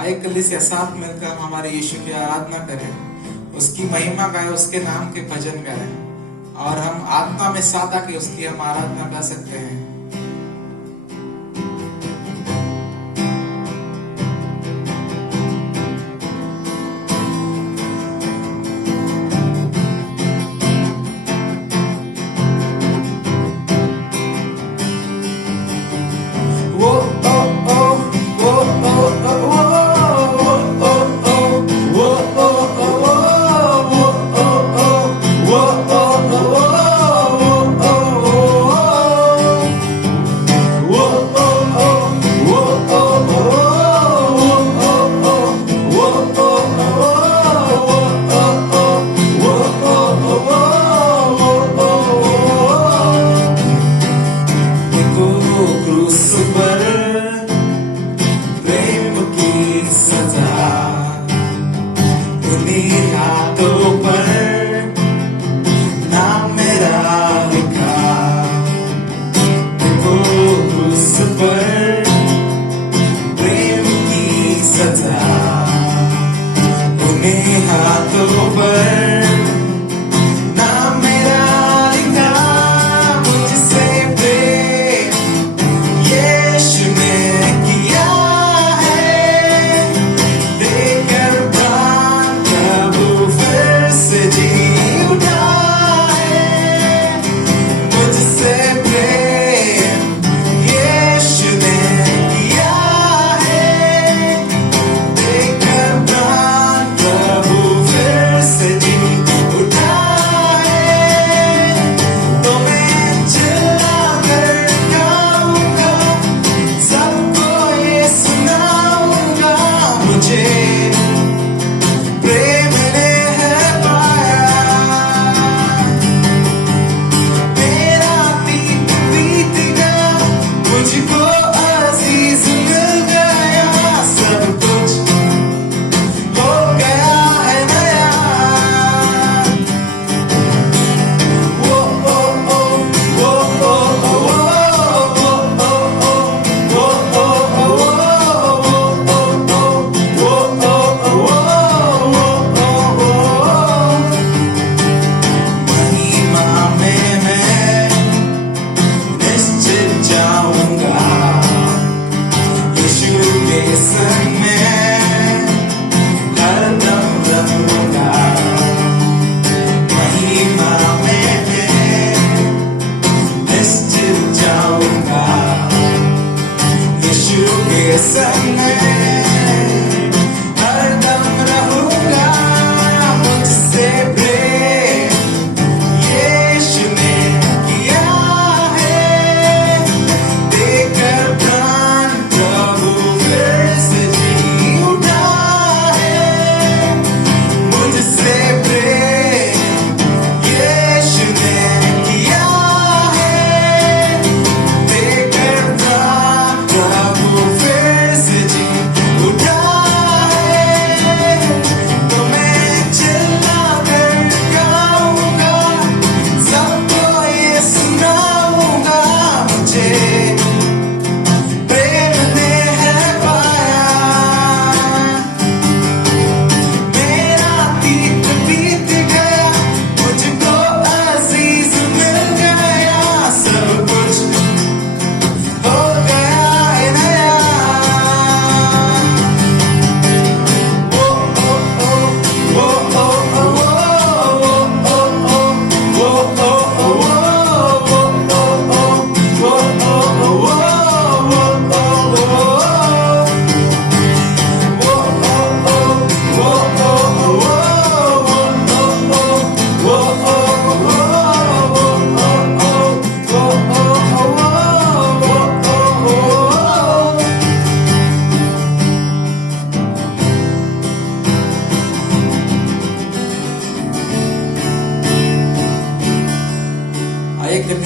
आए कलीसिया साथ मिलकर हम हमारे यीशु की आराधना करें, उसकी महिमा गाए, उसके नाम के भजन गाए और हम आत्मा में साथ आके उसकी हम आराधना कर सकते हैं।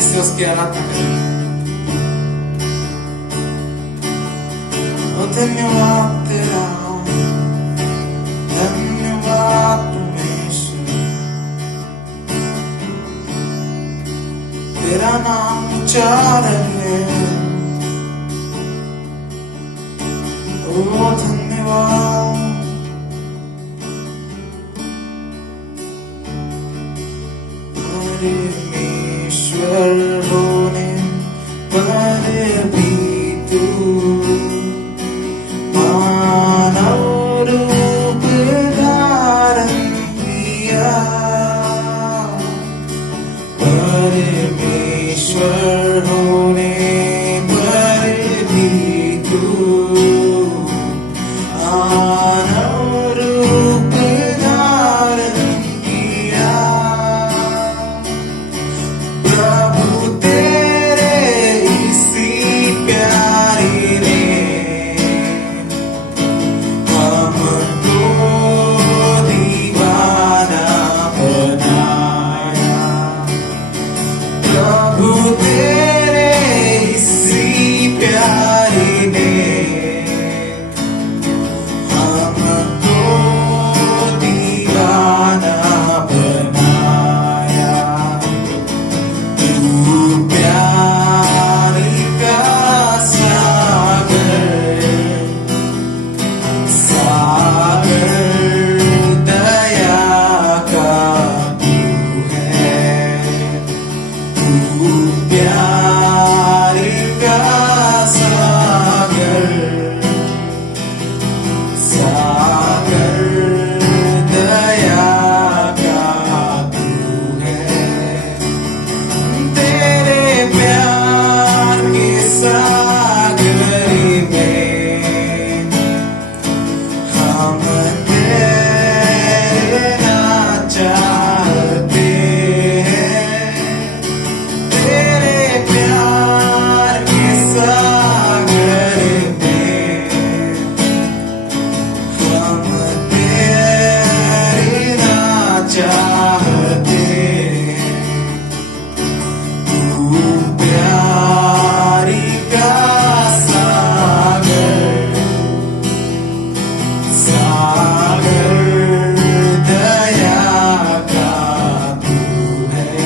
से उसकी आराधना करें। धन्यवाद तेरा, धन्यवाद परमेश्वर, तेरा नाम ऊंचा रहे। ओ धन्यवाद परमेश्वर होने पर भी तू मानव रूप धारण किया। परमेश्वर होने पर भी तू मानव रूप धारण किया। प्रभु तेरे इसी प्यारे ने हमको दीवाना बनाया। प्रभु तेरे इसी प्यारे ने हमको दीवाना बनाया। तू प्यार का सागर, सागर दया का तू है। तू प्यार का सागर, सागर दया का तू है। तेरे प्यार के सागर में हम तैरना चाहते हैं। तेरे प्यार के सागर में हम तैरना चाहते हैं। तू प्यार का सागर, सागर दया का तू है।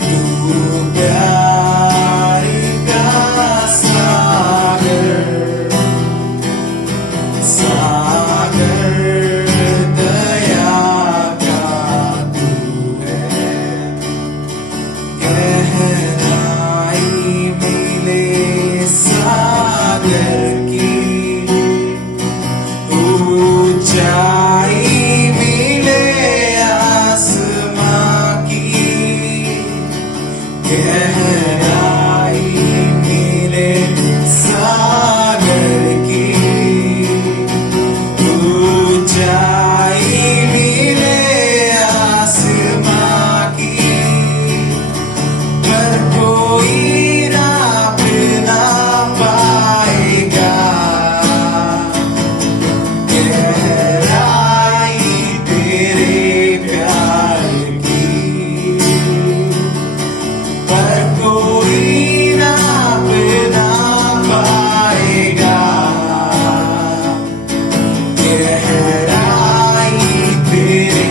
तू प्यार का सागर, सागर दया का तू है। गहराई मिले सागर की, ऊंचाई मिले आसमां की। गहराई मिले सागर की, ऊंचाई मिले आसमां की। पर कोई नाप ना पाएगा गहराई तेरे प्यार की। पर कोई नाप ना पाएगा गहराई तेरे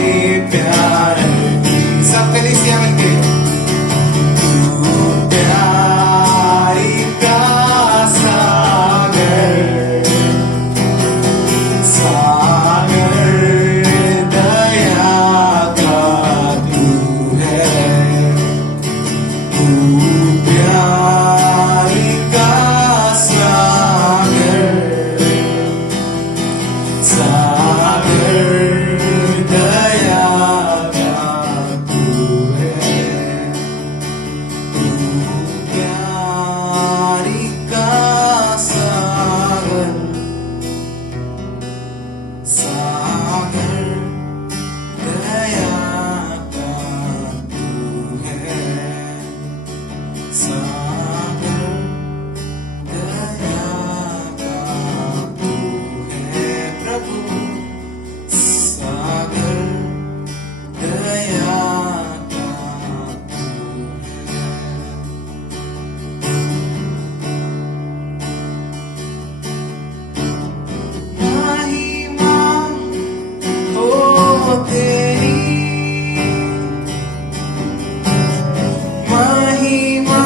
प्यार की। सब कलीसिया मिलके तू प्यार का सागर, सागर दया का तू है। तू प्यार का सागर, सागर दया का तू है। तू प्यार का सागर, सागर दया का तू है। सागर दया का तू है। प्रभु सागर दया का तू है। महिमा हो तेरी, महिमा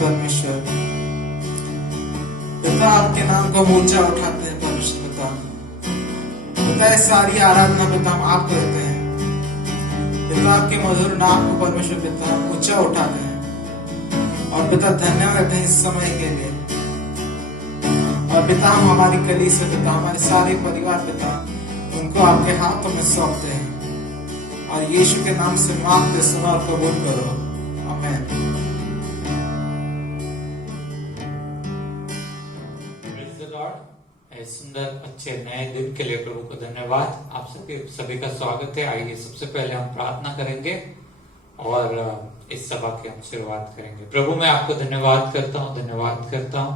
परमेश्वर। पिता आपके नाम को ऊंचा उठाते हैं परमेश्वर पिता। पिता सारी आराधना पिता हम आपको देते हैं पिता, आपके मधुर नाम को परमेश्वर पिता ऊंचा उठाते हैं और पिता धन्यवाद देते हैं इस समय के लिए। और पिता हम हमारी कली से पिता हमारे सारे परिवार पिता उनको आपके हाथों में सौंपते हैं और यीशु के नाम से मांगते सुनो और कबूल करो, आमीन। सुंदर अच्छे नए दिन के लिए प्रभु को धन्यवाद। आप सभी का स्वागत है। आइए सबसे पहले हम प्रार्थना करेंगे और इस सभा की हम शुरुआत करेंगे। प्रभु मैं आपको धन्यवाद करता हूँ।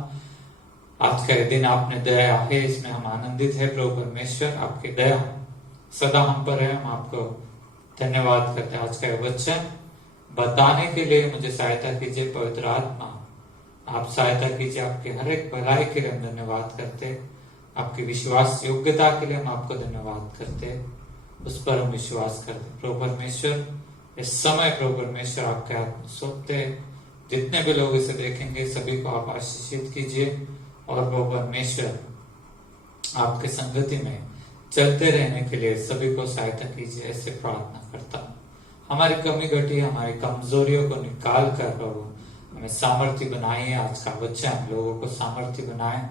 आज का दिन आपने दया है, इसमें हम आनंदित है प्रभु परमेश्वर। आपकी दया सदा हम पर है, हम आपको धन्यवाद करते हैं। आज का वचन बताने के लिए मुझे सहायता कीजिए पवित्र आत्मा, आप सहायता कीजिए। आपके हर एक भलाई के लिए हम धन्यवाद करते, आपकी विश्वास योग्यता के लिए हम आपको धन्यवाद करते, उस पर हम विश्वास करते। प्रभु परमेश्वर इस समय प्रभु परमेश्वर आपके हाथ में सौंपते, जितने भी लोग इसे देखेंगे सभी को आप आशीषित कीजिए और प्रभु परमेश्वर आपके संगति में चलते रहने के लिए सभी को सहायता कीजिए, ऐसे प्रार्थना करता हूँ। हमारी कमी घटी हमारी कमजोरियों को निकाल कर प्रभु हमें सामर्थ्य बनाइए। आज का वचन लोगों को सामर्थ्य बनाए,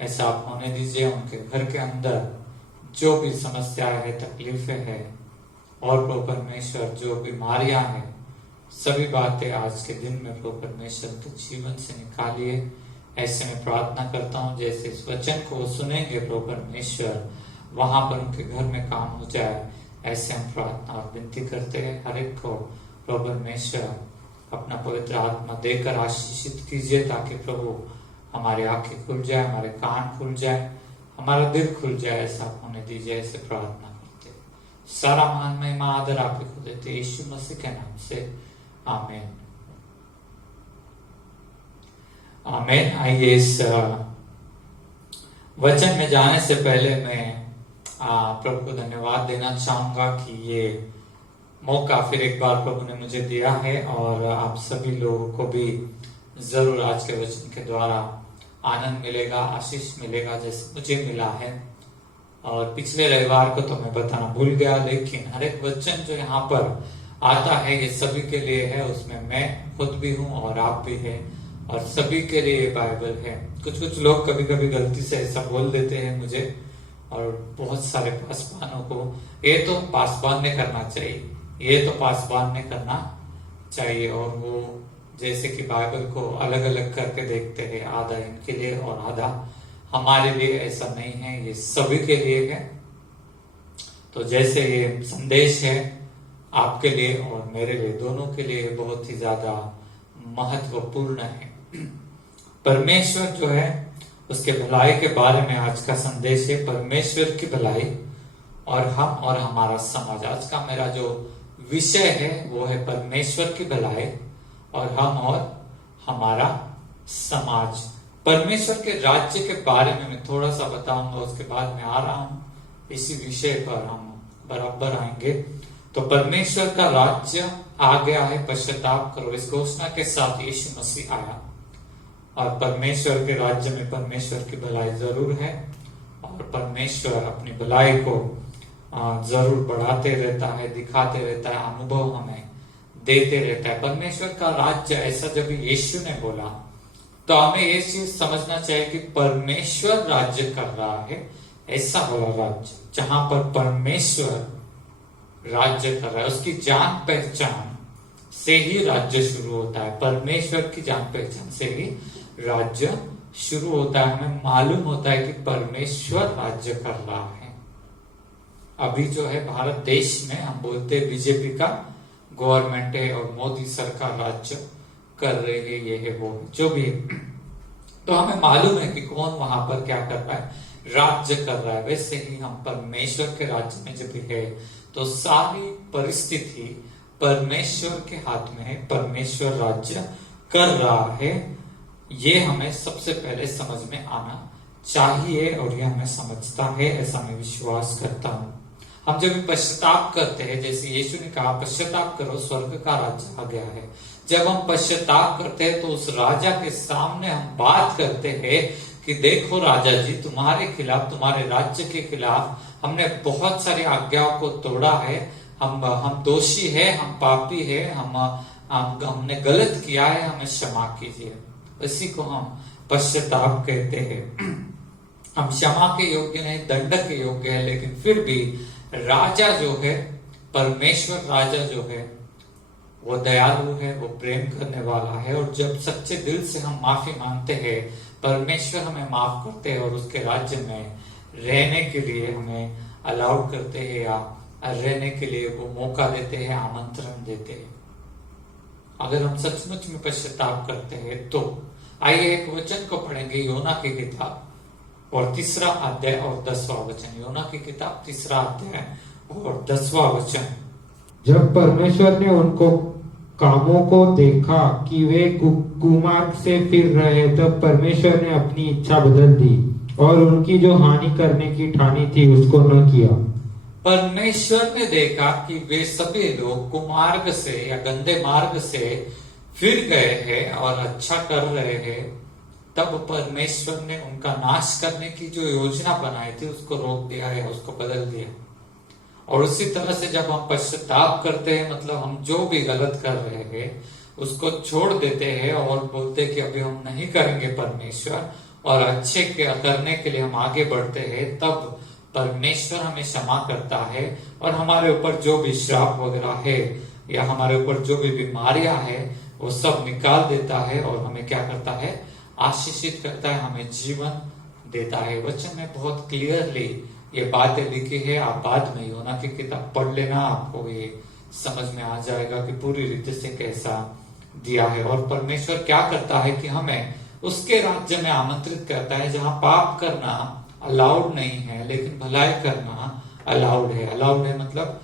ऐसा आप होने दीजिए। उनके घर के अंदर जो भी समस्याएं है, तकलीफें है और प्रभु परमेश्वर जो बीमारियां हैं, सभी बातें आज के दिन में प्रभु परमेश्वर के जीवन से निकालिए, ऐसे मैं प्रार्थना करता हूँ। जैसे इस वचन को सुनेंगे प्रभु परमेश्वर, वहां पर उनके घर में काम हो जाए, ऐसे हम प्रार्थना और विनती करते हैं। हर एक को प्रभु परमेश्वर अपना पवित्र आत्मा देकर आशीषित कीजिए, ताकि प्रभु हमारी आंखें खुल जाए, हमारे कान खुल जाए, हमारा दिल खुल जाए, ऐसा होने दीजिए, ऐसे प्रार्थना करते। सारा मान महिमा आदर आप ही को देते यीशु मसीह के नाम से, आमीन आमीन। आइए इस वचन में जाने से पहले मैं प्रभु को धन्यवाद देना चाहूंगा कि ये मौका फिर एक बार प्रभु ने मुझे दिया है और आप सभी लोगों को भी जरूर आज के वचन के द्वारा आनंद मिलेगा, आशीष मिलेगा, जैसे मुझे मिला है। और पिछले रविवार को तो मैं बताना भूल गया, लेकिन हर एक वचन जो यहाँ पर आता है ये सभी के लिए है, उसमें मैं खुद भी हूँ और आप भी है और सभी के लिए ये बाइबल है। कुछ लोग कभी कभी गलती से ऐसा बोल देते हैं मुझे और बहुत सारे पासवानों को, ये तो पासवान ने करना चाहिए, ये तो पासवान ने करना चाहिए, और वो जैसे कि बाइबल को अलग अलग करके देखते हैं, आधा इनके लिए और आधा हमारे लिए। ऐसा नहीं है, ये सभी के लिए है। तो जैसे ये संदेश है आपके लिए और मेरे लिए, दोनों के लिए बहुत ही ज्यादा महत्वपूर्ण है। परमेश्वर जो है उसके भलाई के बारे में आज का संदेश है, परमेश्वर की भलाई और हम और हमारा समाज। आज का मेरा जो विषय है वो है परमेश्वर की भलाई और हम और हमारा समाज। परमेश्वर के राज्य के बारे में मैं थोड़ा सा बताऊंगा, उसके बाद मैं आ रहा हूं इसी विषय पर हम बराबर आएंगे। तो परमेश्वर का राज्य आ गया है, पश्चाताप करो, इस घोषणा के साथ यीशु मसीह आया और परमेश्वर के राज्य में परमेश्वर की भलाई जरूर है और परमेश्वर अपनी भलाई को जरूर बढ़ाते रहता है, दिखाते रहता है, अनुभव हमें देते रहता है। परमेश्वर का राज्य ऐसा जब यीशु ने बोला तो हमें ये चीज समझना चाहिए कि परमेश्वर राज्य कर रहा है, ऐसा वाला राज्य जहां पर परमेश्वर राज्य कर रहा है, उसकी जान पहचान से ही राज्य शुरू होता है। परमेश्वर की जान पहचान से ही राज्य शुरू होता है। हमें मालूम होता है कि परमेश्वर राज्य कर रहा है। अभी जो है भारत देश में हम बोलते हैं बीजेपी का गवर्नमेंट है और मोदी सरकार राज्य कर रही है, ये है वो जो भी है। तो हमें मालूम है कि कौन वहां पर क्या कर रहा है, राज्य कर रहा है। वैसे ही हम परमेश्वर के राज्य में जब भी है तो सारी परिस्थिति परमेश्वर के हाथ में है, परमेश्वर राज्य कर रहा है। ये हमें सबसे पहले समझ में आना चाहिए और ये हमें समझता है, ऐसा मैं विश्वास करता हूं। हम जब पश्चाताप करते हैं, जैसे यीशु ने कहा पश्चाताप करो स्वर्ग का राज्य आ गया है, जब हम पश्चाताप करते हैं तो उस राजा के सामने हम बात करते हैं कि देखो राजा जी, तुम्हारे खिलाफ, तुम्हारे राज्य के खिलाफ हमने बहुत सारी आज्ञाओं को तोड़ा है, हम दोषी है, हम पापी है, हमने गलत किया है, हमें क्षमा कीजिए। इसी को हम पश्चाताप कहते हैं। हम क्षमा के योग्य नहीं, दंड के योग्य है, लेकिन फिर भी राजा जो है, परमेश्वर राजा जो है, वो दयालु है, वो प्रेम करने वाला है। और जब सच्चे दिल से हम माफी मांगते हैं, परमेश्वर हमें माफ करते हैं और उसके राज्य में रहने के लिए हमें अलाउड करते हैं, या रहने के लिए वो मौका देते हैं, आमंत्रण देते हैं, अगर हम सचमुच में पश्चाताप करते हैं तो। आइए एक वचन को पढ़ेंगे, योना की किताब और 3रा अध्याय और 10वां वचन। योना की किताब 3रा अध्याय और 10वां वचन। जब परमेश्वर ने उनको कामों को देखा कि वे कुमार्ग से फिर रहे, तब परमेश्वर ने अपनी इच्छा बदल दी और उनकी जो हानि करने की ठानी थी उसको न किया। परमेश्वर ने देखा कि वे सभी लोग कुमार्ग से या गंदे मार्ग से फिर गए हैं और अच्छा कर रहे हैं, तब परमेश्वर ने उनका नाश करने की जो योजना बनाई थी उसको रोक दिया है, उसको बदल दिया। और उसी तरह से जब हम पश्चाताप करते हैं, मतलब हम जो भी गलत कर रहे हैं उसको छोड़ देते हैं और बोलते हैं कि अभी हम नहीं करेंगे परमेश्वर, और अच्छे करने के लिए हम आगे बढ़ते हैं, तब परमेश्वर हमें क्षमा करता है और हमारे ऊपर जो भी श्राप वगैरह है या हमारे ऊपर जो भी बीमारियां है वो सब निकाल देता है और हमें क्या करता है, आशीषित करता है, हमें जीवन देता है। वचन में बहुत क्लियरली ये बातें लिखी है। आप बाद में योना की किताब पढ़ लेना, आपको ये समझ में आ जाएगा कि पूरी रीति से कैसा दिया है। और परमेश्वर क्या करता है कि हमें उसके राज्य में आमंत्रित करता है जहां पाप करना अलाउड नहीं है, लेकिन भलाई करना अलाउड है। अलाउड है मतलब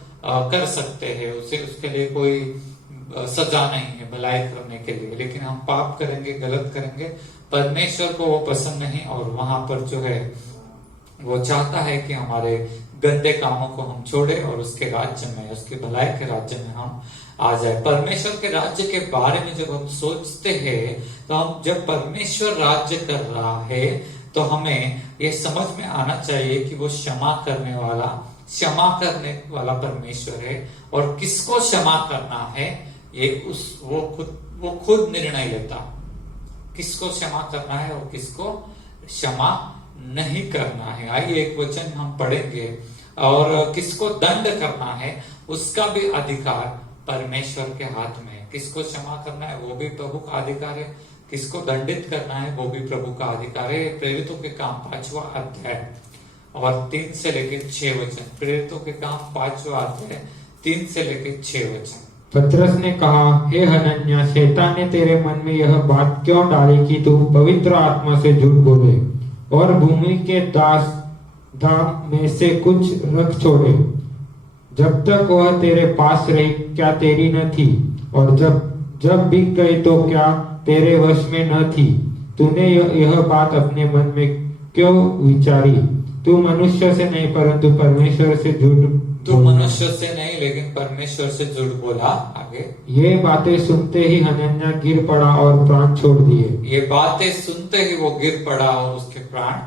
कर सकते हैं, उसे उसके लिए कोई सजा नहीं है भलाई करने के लिए, लेकिन हम पाप करेंगे, गलत करेंगे, परमेश्वर को वो पसंद नहीं, और वहां पर जो है वो चाहता है कि हमारे गंदे कामों को हम छोड़े और उसके राज्य में, उसके भलाई के राज्य में हम आ जाए। परमेश्वर के राज्य के बारे में जब हम सोचते हैं तो हम, जब परमेश्वर राज्य कर रहा है तो हमें ये समझ में आना चाहिए कि वो क्षमा करने वाला परमेश्वर है, और किसको क्षमा करना है ये वो खुद निर्णय लेता, किसको क्षमा करना है और किसको क्षमा नहीं करना है। आइए एक वचन हम पढ़ेंगे। और किसको दंड करना है उसका भी अधिकार परमेश्वर के हाथ में है। किसको क्षमा करना है वो भी प्रभु का अधिकार है, किसको दंडित करना है वो भी प्रभु का अधिकार है। प्रेरितों के काम 5वां अध्याय और 3 से लेकर 6 वचन। प्रेरितों के काम 5वां अध्याय 3 से लेकर 6 वचन। पतरस ने कहा, हे हनन्याह, शैतान ने तेरे मन में यह बात क्यों डाली कि तू पवित्र आत्मा से झूठ बोले और भूमि के दाम में से कुछ रख छोड़े? जब तक वह तेरे पास रही क्या तेरी न थी, और जब बिक गई तो क्या तेरे वश में न थी? तूने यह बात अपने मन में क्यों विचारी? तू मनुष्य से नहीं परंतु परमेश्वर से झूठ तू मनुष्य से नहीं लेकिन परमेश्वर से झूठ बोला। आगे ये बातें सुनते ही हनन्याह गिर पड़ा और प्राण छोड़ दिए। ये बातें सुनते ही वो गिर पड़ा और उसके प्राण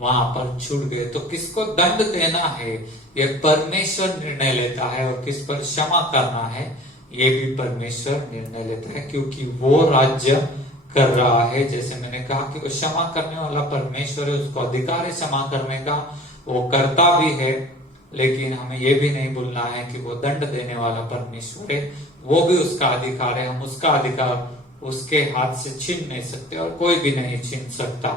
वहां पर छूट गए। तो किसको दंड देना है ये परमेश्वर निर्णय लेता है, और किस पर क्षमा करना है ये भी परमेश्वर निर्णय लेता है, क्योंकि वो राज्य कर रहा है। जैसे मैंने कहा कि वो क्षमा करने वाला परमेश्वर है, उसको अधिकार है क्षमा करने का, वो करता भी है, लेकिन हमें ये भी नहीं भूलना है कि वो दंड देने वाला परमेश्वर है, वो भी उसका अधिकार है। हम उसका अधिकार उसके हाथ से छीन नहीं सकते और कोई भी नहीं छीन सकता।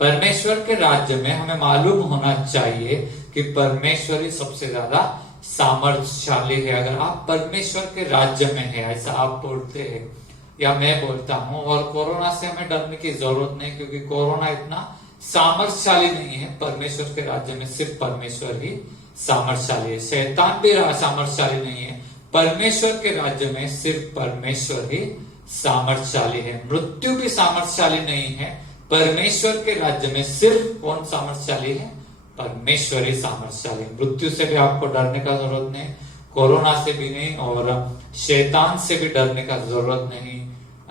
परमेश्वर के राज्य में हमें मालूम होना चाहिए कि परमेश्वर ही सबसे ज्यादा सामर्थ्यशाली है। अगर आप परमेश्वर के राज्य में है, ऐसा आप बोलते हैं या मैं बोलता हूं, और कोरोना से हमें डरने की जरूरत नहीं, क्योंकि कोरोना इतना सामर्थ्यशाली नहीं है। परमेश्वर के राज्य में सिर्फ परमेश्वर ही सामर्थ्यशाली है। शैतान भी सामर्थ्यशाली नहीं है। परमेश्वर के राज्य में सिर्फ परमेश्वर ही सामर्थ्यशाली है। मृत्यु भी सामर्थ्यशाली नहीं है। परमेश्वर के राज्य में सिर्फ कौन सामर्थ्यशाली है? परमेश्वर ही सामर्थ्यशाली। मृत्यु से भी आपको डरने का जरूरत नहीं, कोरोना से भी नहीं, और शैतान से भी डरने का जरूरत नहीं।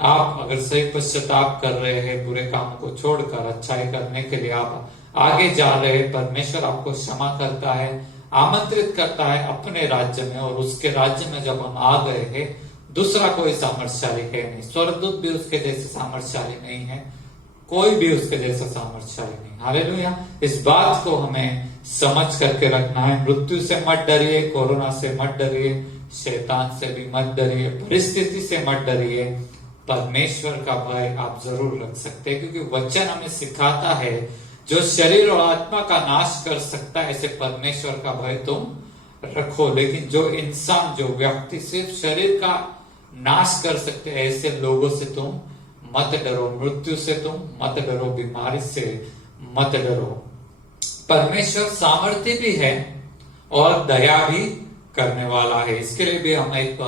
आप अगर सही पश्चाताप कर रहे हैं, बुरे कामों को छोड़कर अच्छाई करने के लिए आप आगे जा रहे हैं, परमेश्वर आपको क्षमा करता है, आमंत्रित करता है अपने राज्य में। और उसके राज्य में जब हम आ गए हैं, दूसरा कोई सामर्थ्यशाली है नहीं। स्वर्गदूत भी उसके जैसे सामर्थ्यशाली नहीं है, कोई भी उसके जैसा सामर्थ्यशाली नहीं। हालेलुया। इस बात को हमें समझ करके रखना है। मृत्यु से मत डरिए, कोरोना से मत डरिए, शैतान से भी मत डरिए, परिस्थिति से मत डरिए। परमेश्वर का भय आप जरूर रख सकते हैं, क्योंकि वचन हमें सिखाता है जो शरीर और आत्मा का नाश कर सकता है, ऐसे परमेश्वर का भय तुम रखो। लेकिन जो इंसान, जो व्यक्ति सिर्फ शरीर का नाश कर सकते हैं, ऐसे लोगों से तुम मत डरो। मृत्यु से तुम मत डरो, बीमारी से मत डरो। परमेश्वर सामर्थ्य भी है और दया भी करने वाला है। इसके लिए भी हम एक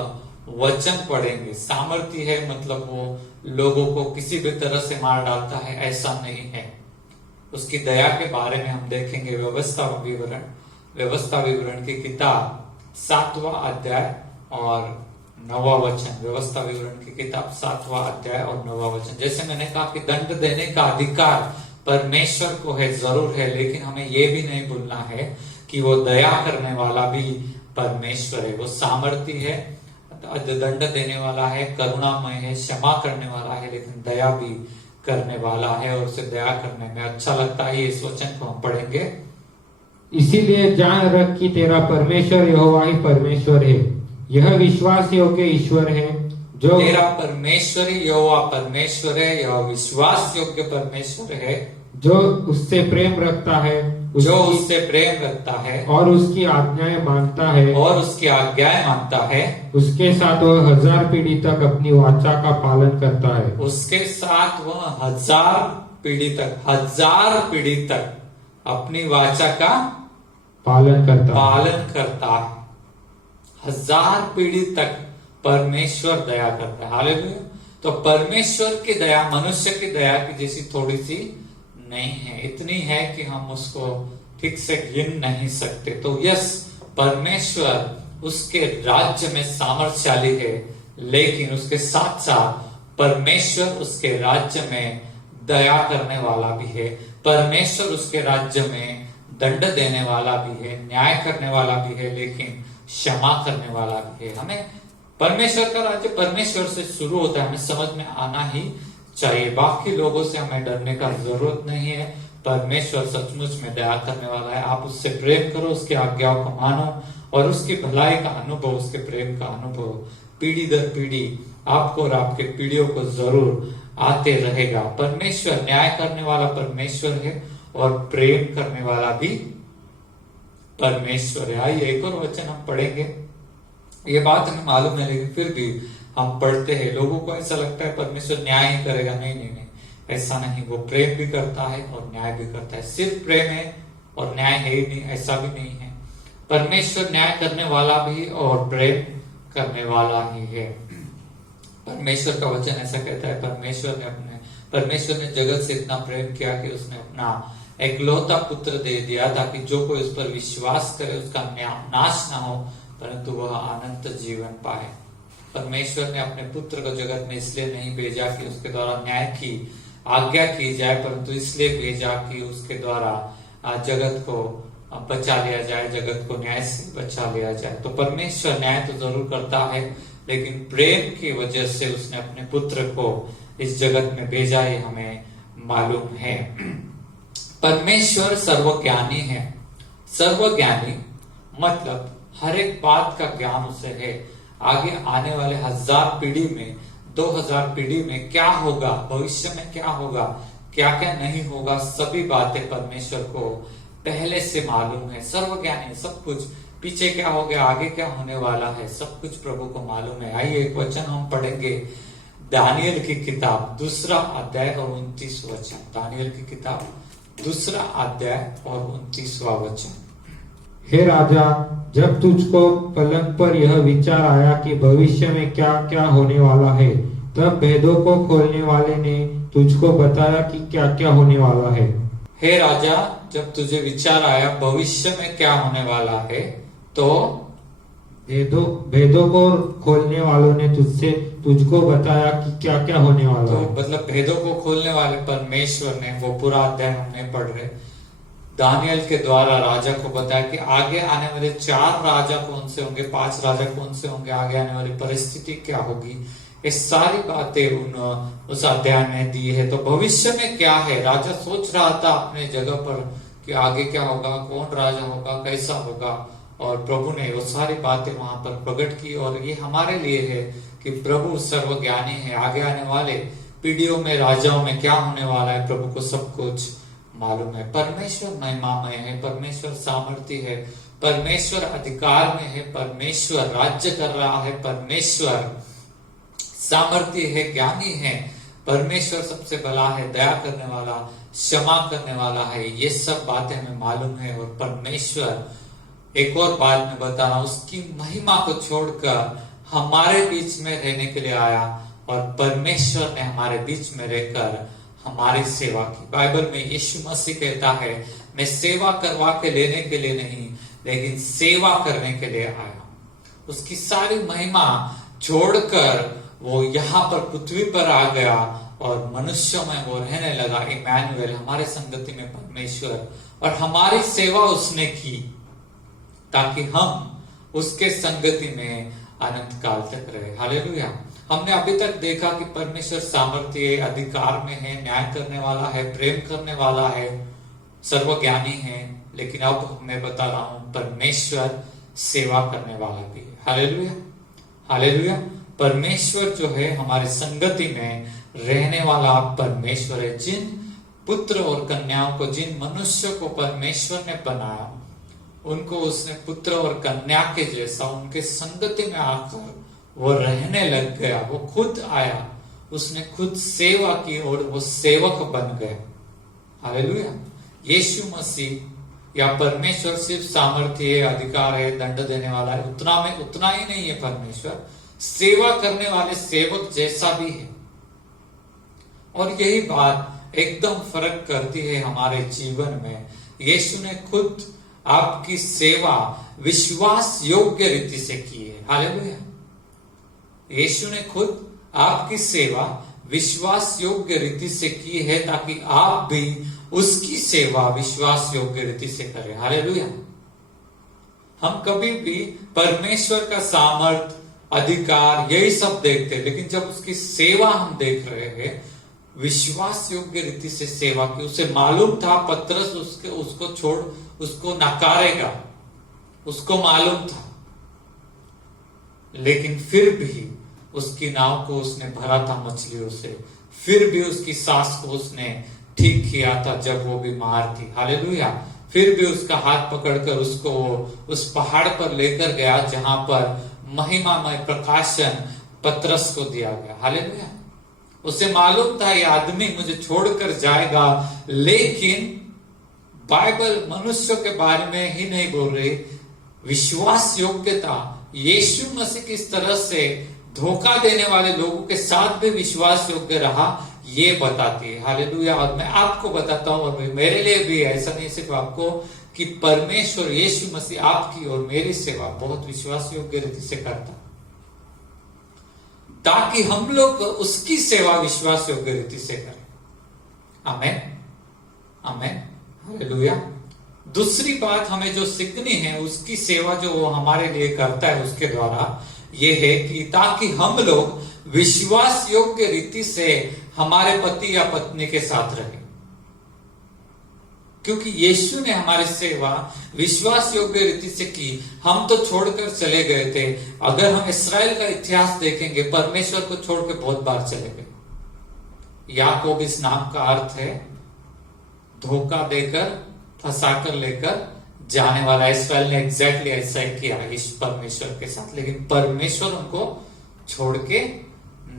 वचन पढ़ेंगे। सामर्थ्य है मतलब वो लोगों को किसी भी तरह से मार डालता है, ऐसा नहीं है। उसकी दया के बारे में हम देखेंगे। व्यवस्था विवरण की किताब 7वां अध्याय और 9वां वचन। व्यवस्था विवरण की किताब 7वां अध्याय और 9वां वचन। जैसे मैंने कहा कि दंड देने का अधिकार परमेश्वर को है, जरूर है, लेकिन हमें ये भी नहीं भूलना है कि वो दया करने वाला भी परमेश्वर है। वो सामर्थ्य है, दंड देने वाला है, करुणामय है, क्षमा करने वाला है, लेकिन दया भी करने वाला है। और उसे दया करने में अच्छा लगता है। इस वचन को हम पढ़ेंगे। इसीलिए जान रख कि तेरा परमेश्वर यहोवा ही परमेश्वर है। यह विश्वास योग्य ईश्वर है जो तेरा परमेश्वर यहोवा परमेश्वर है। यह विश्वास योग्य परमेश्वर है जो उससे प्रेम रखता है, जो उससे प्रेम रखता है और उसकी आज्ञाएं मानता है, और उसकी आज्ञाएं मानता है। उसके साथ वह 1000 पीढ़ी तक अपनी वाचा का पालन करता है। उसके साथ वह 1000 पीढ़ी तक अपनी वाचा का पालन करता है। 1000 पीढ़ी तक परमेश्वर दया करता है। हालेलुया। तो परमेश्वर की दया मनुष्य की दया की जैसी थोड़ी सी नहीं है, इतनी है कि हम उसको ठीक से गिन नहीं सकते। तो यस, परमेश्वर उसके राज्य में सामर्थ्यशाली है, लेकिन उसके साथ साथ परमेश्वर उसके राज्य में दया करने वाला भी है। परमेश्वर उसके राज्य में दंड देने वाला भी है, न्याय करने वाला भी है, लेकिन क्षमा करने वाला भी है। हमें परमेश्वर का राज्य परमेश्वर से शुरू होता है, हमें समझ में आना ही चाहिए। बाकी लोगों से हमें डरने का जरूरत नहीं है। परमेश्वर सचमुच में दया करने वाला है। आप उससे प्रेम करो, उसकी आज्ञाओं को मानो, और उसकी भलाई का अनुभव, उसके प्रेम का अनुभव पीढ़ी दर पीढ़ी आपको और आपके पीढ़ियों को जरूर आते रहेगा। परमेश्वर न्याय करने वाला परमेश्वर है और प्रेम करने वाला भी परमेश्वर है। आइए एक और वचन हम पढ़ेंगे। ये बात हमें मालूम है, लेकिन फिर भी हम पढ़ते हैं। लोगों को ऐसा लगता है परमेश्वर न्याय ही करेगा। नहीं नहीं नहीं, ऐसा नहीं। वो प्रेम भी करता है और न्याय भी करता है। सिर्फ प्रेम है और न्याय है ही नहीं, ऐसा भी नहीं है। परमेश्वर न्याय करने वाला भी और प्रेम करने वाला ही है। परमेश्वर का वचन ऐसा कहता है, परमेश्वर ने जगत से इतना प्रेम किया कि उसने अपना एकलौता पुत्र दे दिया, ताकि जो कोई उस पर विश्वास करे उसका नाश ना हो, परंतु वह अनंत जीवन पाए। परमेश्वर ने अपने पुत्र को जगत में इसलिए नहीं भेजा कि उसके द्वारा न्याय की आज्ञा की जाए, परंतु इसलिए भेजा कि उसके द्वारा जगत को बचा लिया जाए, जगत को न्याय से बचा लिया जाए। तो परमेश्वर न्याय तो जरूर करता है, लेकिन प्रेम की वजह से उसने अपने पुत्र को इस जगत में भेजा, ये हमें मालूम है। परमेश्वर सर्वज्ञानी है। सर्वज्ञानी मतलब हर एक बात का ज्ञान उसे है। आगे आने वाले 1000 पीढ़ी में, 2000 पीढ़ी में क्या होगा, भविष्य में क्या होगा, क्या क्या नहीं होगा, सभी बातें परमेश्वर को पहले से मालूम है। सर्वज्ञानी, सब कुछ पीछे क्या हो गया, आगे क्या होने वाला है, सब कुछ प्रभु को मालूम है। आइए एक वचन हम पढ़ेंगे, दानियल की किताब 2 अध्याय और 29 वचन। दानियल की किताब 2 अध्याय और 29वां वचन। हे राजा, जब तुझको पलंग पर यह विचार आया कि भविष्य में क्या क्या होने वाला है, तब भेदों को खोलने वाले ने तुझको बताया कि क्या क्या होने वाला है। हे राजा, जब तुझे विचार आया भविष्य में क्या होने वाला है, तो भेदों को खोलने वालों ने तुझको बताया कि क्या क्या होने वाला तो है। मतलब भेदों को खोलने वाले परमेश्वर ने, वो पूरा अध्याय हम नहीं पढ़ रहे, दानियल के द्वारा राजा को बताया कि आगे आने वाले 4 राजा कौन से होंगे, 5 राजा कौन से होंगे, आगे आने वाली परिस्थिति क्या होगी, ये सारी बातें उस अध्याय में दी है। तो भविष्य में क्या है, राजा सोच रहा था अपने जगह पर कि आगे क्या होगा, कौन राजा होगा, कैसा होगा, और प्रभु ने वो सारी बातें वहां पर प्रकट की। और ये हमारे लिए है कि प्रभु सर्वज्ञानी है, आगे आने वाले पीढ़ियों में, राजाओं में क्या होने वाला है, प्रभु को सब कुछ मालूम है। परमेश्वर महिमामय है, परमेश्वर सामर्थ्य है, परमेश्वर अधिकार में है, परमेश्वर राज्य कर रहा है, परमेश्वर सामर्थ्य है, ज्ञानी है, परमेश्वर सबसे बड़ा है, दया करने वाला, क्षमा करने वाला है। ये सब बातें हमें मालूम है। और परमेश्वर, एक और बात मैं बता रहा हूं, उसकी महिमा को छोड़कर हमारे बीच में रहने के लिए आया, और परमेश्वर ने हमारे बीच में रहकर हमारी सेवा की। बाइबल में यीशु मसीह कहता है, मैं सेवा करवा के लेने के लिए नहीं, लेकिन सेवा करने के लिए आया। उसकी सारी महिमा छोड़कर वो यहाँ पर पृथ्वी पर आ गया और मनुष्यों में वो रहने लगा, इमैनुएल, हमारे संगति में परमेश्वर, और हमारी सेवा उसने की ताकि हम उसके संगति में अनंत काल तक रहे। हालेलुया। हमने अभी तक देखा कि परमेश्वर सामर्थ्य है, अधिकार में है, न्याय करने वाला है, प्रेम करने वाला है, सर्वज्ञानी है। लेकिन अब मैं बता रहा हूं, परमेश्वर सेवा करने वाला भी है। Hallelujah, hallelujah. परमेश्वर जो है हमारे संगति में रहने वाला परमेश्वर है। जिन पुत्र और कन्याओं को, जिन मनुष्य को परमेश्वर ने बनाया, उनको उसने पुत्र और कन्या के जैसा उनके संगति में आकर वो रहने लग गया। वो खुद आया, उसने खुद सेवा की और वो सेवक बन गया। हालेलुया। यीशु मसीह या परमेश्वर सिर्फ सामर्थ्य है, अधिकार है, दंड देने वाला है, उतना ही नहीं है। परमेश्वर सेवा करने वाले सेवक जैसा भी है। और यही बात एकदम फर्क करती है हमारे जीवन में। यीशु ने खुद आपकी सेवा विश्वास योग्य रीति से की है। हालेलुया। यीशु ने खुद आपकी सेवा विश्वास योग्य रीति से की है ताकि आप भी उसकी सेवा विश्वास योग्य रीति से करें। हालेलुया। हम कभी भी परमेश्वर का सामर्थ, अधिकार, यही सब देखते हैं, लेकिन जब उसकी सेवा हम देख रहे हैं, विश्वास योग्य रीति से सेवा की। उसे मालूम था पतरस उसको छोड़ उसको नकारेगा, उसको मालूम था, लेकिन फिर भी उसकी नाव को उसने भरा था मछलियों से, फिर भी उसकी सांस को उसने ठीक किया था जब वो बीमार थी। हालेलुया। फिर भी उसका हाथ पकड़कर उसको उस पहाड़ पर लेकर गया जहां पर महिमामय प्रकाशन पतरस को दिया गया। हालेलुया। उसे मालूम था ये आदमी मुझे छोड़कर जाएगा, लेकिन बाइबल मनुष्य के बारे में ही नहीं बोल रही, विश्वास योग्यता। यीशु मसीह किस तरह से धोखा देने वाले लोगों के साथ भी विश्वास योग्य रहा, ये बताती है। हालेलुया। और मैं आपको बताता हूं, और मेरे लिए भी, ऐसा नहीं सिर्फ आपको, कि परमेश्वर यीशु मसीह आपकी और मेरी सेवा बहुत विश्वास योग्य रीति से करता, ताकि हम लोग उसकी सेवा विश्वास योग्य रीति से करें। आमेन, आमेन, हालेलुया। दूसरी बात हमें जो सीखनी है, उसकी सेवा जो वो हमारे लिए करता है उसके द्वारा, ये है कि ताकि हम लोग विश्वास योग्य रीति से हमारे पति या पत्नी के साथ रहें। क्योंकि यीशु ने हमारी सेवा विश्वास योग्य रीति से की। हम तो छोड़कर चले गए थे। अगर हम इस्राएल का इतिहास देखेंगे, परमेश्वर को छोड़ के बहुत बार चले गए। याकूब इस नाम का अर्थ है धोखा देकर, फंसाकर लेकर जाने वाला। इस्राएल ने एग्जैक्टली ऐसा ही किया इस परमेश्वर के साथ, लेकिन परमेश्वर उनको छोड़ के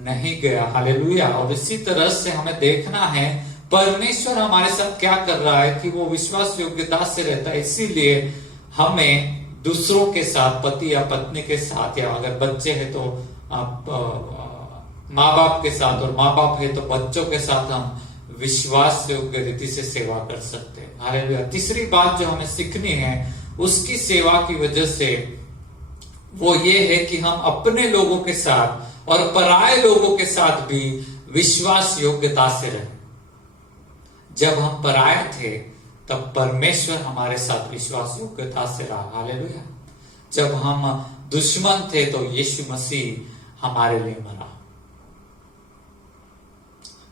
नहीं गया। हालेलुया। और इसी तरह से हमें देखना है परमेश्वर हमारे साथ क्या कर रहा है, कि वो विश्वास योग्यता से रहता है। इसीलिए हमें दूसरों के साथ, पति या पत्नी के साथ, या अगर बच्चे हैं तो माँ बाप के साथ, और माँ बाप है तो बच्चों के साथ हम विश्वास योग्य रीति से सेवा कर सकते हैं। हालेलुया। तीसरी बात जो हमें सीखनी है उसकी सेवा की वजह से, वो ये है कि हम अपने लोगों के साथ और पराये लोगों के साथ भी विश्वास योग्यता से रहे। जब हम पराये थे तब परमेश्वर हमारे साथ विश्वास योग्यता से रहा। हालेलुया। जब हम दुश्मन थे तो यीशु मसीह हमारे लिए मरा,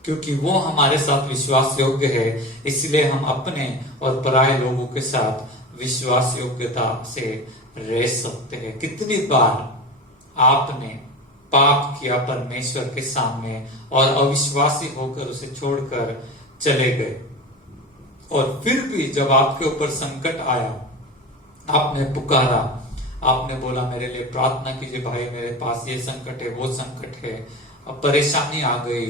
क्योंकि वो हमारे साथ विश्वास योग्य है। इसलिए हम अपने और पराये लोगों के साथ विश्वास योग्यता से रह सकते हैं। कितनी बार आपने पाप किया परमेश्वर के सामने और अविश्वासी होकर उसे छोड़कर चले गए, और फिर भी जब आपके ऊपर संकट आया, आपने पुकारा, आपने बोला मेरे लिए प्रार्थना कीजिए भाई, मेरे पास ये संकट है, वो संकट है, अब परेशानी आ गई,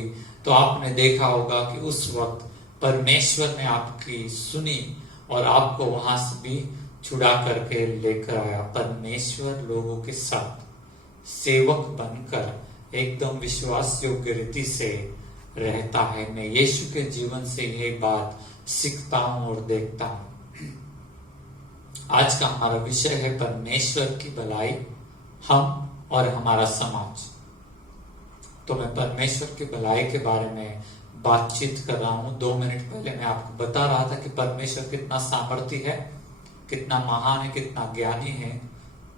तो आपने देखा होगा कि उस वक्त परमेश्वर ने आपकी सुनी और आपको वहां से भी छुड़ा करके लेकर आया। परमेश्वर लोगों के साथ सेवक बनकर एकदम विश्वास योग्य रीति से रहता है। मैं यीशु के जीवन से यह बात सीखता हूं और देखता हूं। आज का हमारा विषय है परमेश्वर की भलाई, हम और हमारा समाज। तो मैं परमेश्वर की भलाई के बारे में बातचीत कर रहा हूं। 2 मिनट पहले मैं आपको बता रहा था कि परमेश्वर कितना सामर्थी है, कितना महान है, कितना ज्ञानी है।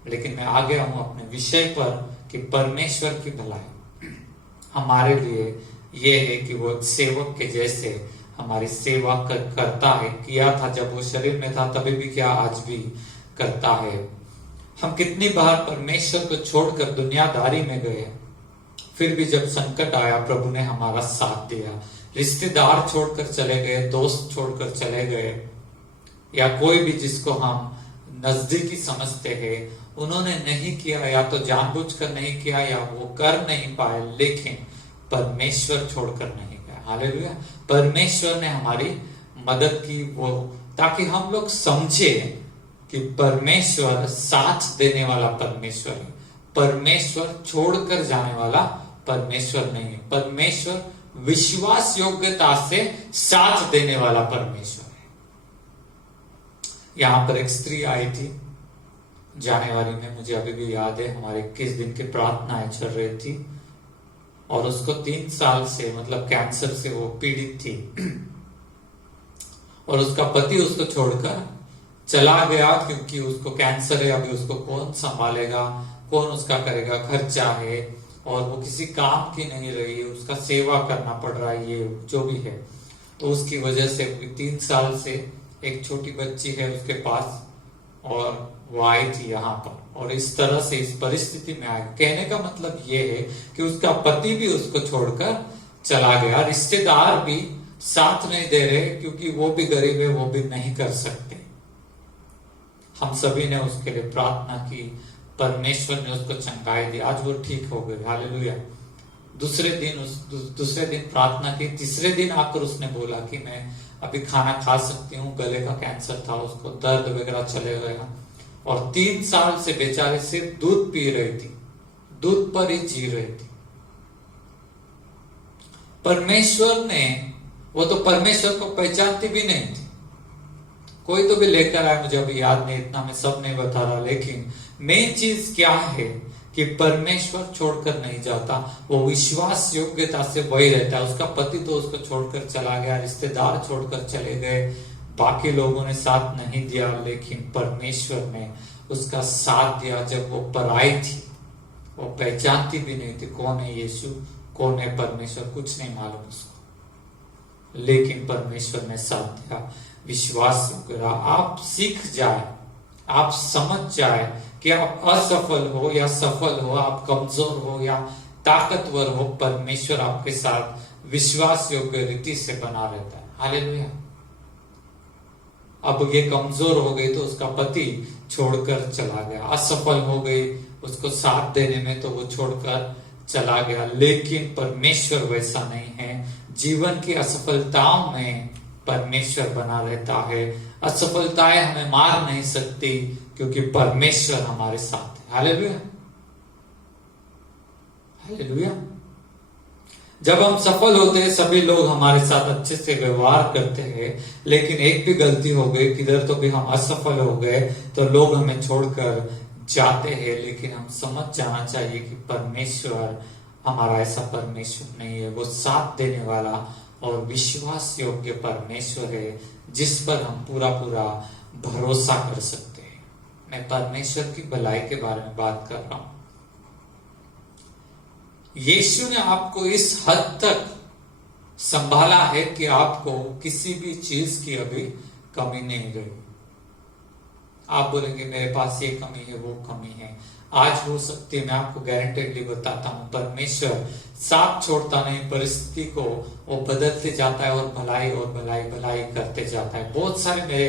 लेकिन मैं आ गया हूं अपने विषय पर कि परमेश्वर की भलाई हमारे लिए ये है कि वो सेवक के जैसे हमारी सेवा करता है। किया था जब वो शरीर में था, तभी भी क्या, आज भी करता है। हम कितनी बार परमेश्वर को छोड़कर दुनियादारी में गए, फिर भी जब संकट आया प्रभु ने हमारा साथ दिया। रिश्तेदार छोड़कर चले गए, दोस्त छोड़कर चले गए, या कोई भी जिसको हम नजदीकी समझते हैं, उन्होंने नहीं किया, या तो जानबूझकर नहीं किया या वो कर नहीं पाए, लेकिन परमेश्वर छोड़कर नहीं गया। हालेलुया। परमेश्वर ने हमारी मदद की, वो ताकि हम लोग समझे कि परमेश्वर साथ देने वाला परमेश्वर है। परमेश्वर छोड़कर जाने वाला परमेश्वर नहीं है। परमेश्वर विश्वास योग्यता से साथ देने वाला परमेश्वर है। यहां पर एक स्त्री आई थी जनवरी में, मुझे अभी भी याद है, हमारे 21 दिन की प्रार्थनाएं चल रही थी, और उसको 3 साल से मतलब कैंसर से वो पीड़ित थी, और उसका पति उसको छोड़कर चला गया, क्योंकि उसको कैंसर है। अभी उसको कौन संभालेगा, कौन उसका करेगा, खर्चा है, और वो किसी काम की नहीं रही, उसका सेवा करना पड़ रहा है, ये जो भी है। तो उसकी वजह से 3 साल से एक छोटी बच्ची है उसके पास, और वो आई थी यहाँ पर, और इस तरह से इस परिस्थिति में आए। कहने का मतलब ये है कि उसका पति भी उसको छोड़कर चला गया, रिश्तेदार भी साथ नहीं दे रहे, क्योंकि वो भी गरीब है, वो भी नहीं कर सकते। हम सभी ने उसके लिए प्रार्थना की, परमेश्वर ने उसको चंगाई दी, आज वो ठीक हो गई। हालेलुया। दूसरे दिन प्रार्थना की, तीसरे दिन आकर उसने बोला कि मैं अभी खाना खा सकती हूँ, गले का कैंसर था, उसको दर्द वगैरह चले गया, और 3 साल से बेचारे सिर्फ दूध पी रही थी, दूध पर ही जी रही थी। परमेश्वर ने, वो तो परमेश्वर को पहचानती भी नहीं थी। कोई तो भी लेकर आया, मुझे अभी याद नहीं, इतना मैं सब नहीं बता रहा, लेकिन मेन चीज क्या है कि परमेश्वर छोड़कर नहीं जाता, वो विश्वास योग्यता से वही रहता है। उसका पति तो उसको छोड़कर चला गया, रिश्तेदार छोड़कर चले गए, बाकी लोगों ने साथ नहीं दिया, लेकिन परमेश्वर ने उसका साथ दिया। जब वो पराई थी, वो पहचानती भी नहीं थी कौन है यीशु, कौन है परमेश्वर, कुछ नहीं मालूम उसको, लेकिन परमेश्वर ने साथ दिया। विश्वास योग्यता, आप सीख जाए, आप समझ जाए कि आप असफल हो या सफल हो, आप कमजोर हो या ताकतवर हो, परमेश्वर आपके साथ विश्वास योग्य रीति से बना रहता है। हालेलुया। अब ये कमजोर हो गई तो उसका पति छोड़कर चला गया, असफल हो गई उसको साथ देने में तो वो छोड़कर चला गया, लेकिन परमेश्वर वैसा नहीं है। जीवन की असफलताओं में परमेश्वर बना रहता है। असफलताएं हमें मार नहीं सकती, क्योंकि परमेश्वर हमारे साथ है। Hallelujah, hallelujah. जब हम सफल होते हैं सभी लोग हमारे साथ अच्छे से व्यवहार करते हैं, लेकिन एक भी गलती हो गई, किधर तो भी हम असफल हो गए तो लोग हमें छोड़कर जाते हैं। लेकिन हम समझ जाना चाहिए कि परमेश्वर हमारा ऐसा परमेश्वर नहीं है। वो साथ देने वाला और विश्वास योग्य परमेश्वर है, जिस पर हम पूरा पूरा भरोसा कर सकते हैं। मैं परमेश्वर की भलाई के बारे में बात कर रहा हूं। यीशु ने आपको इस हद तक संभाला है कि आपको किसी भी चीज की अभी कमी नहीं रही। आप बोलेंगे मेरे पास ये कमी है, वो कमी है। आज हो सकती है, मैं आपको गारंटेडली बताता हूं, परमेश्वर साथ छोड़ता नहीं, परिस्थिति को वो बदलते जाता है और भलाई और भलाई भलाई करते जाता है। बहुत सारे मेरे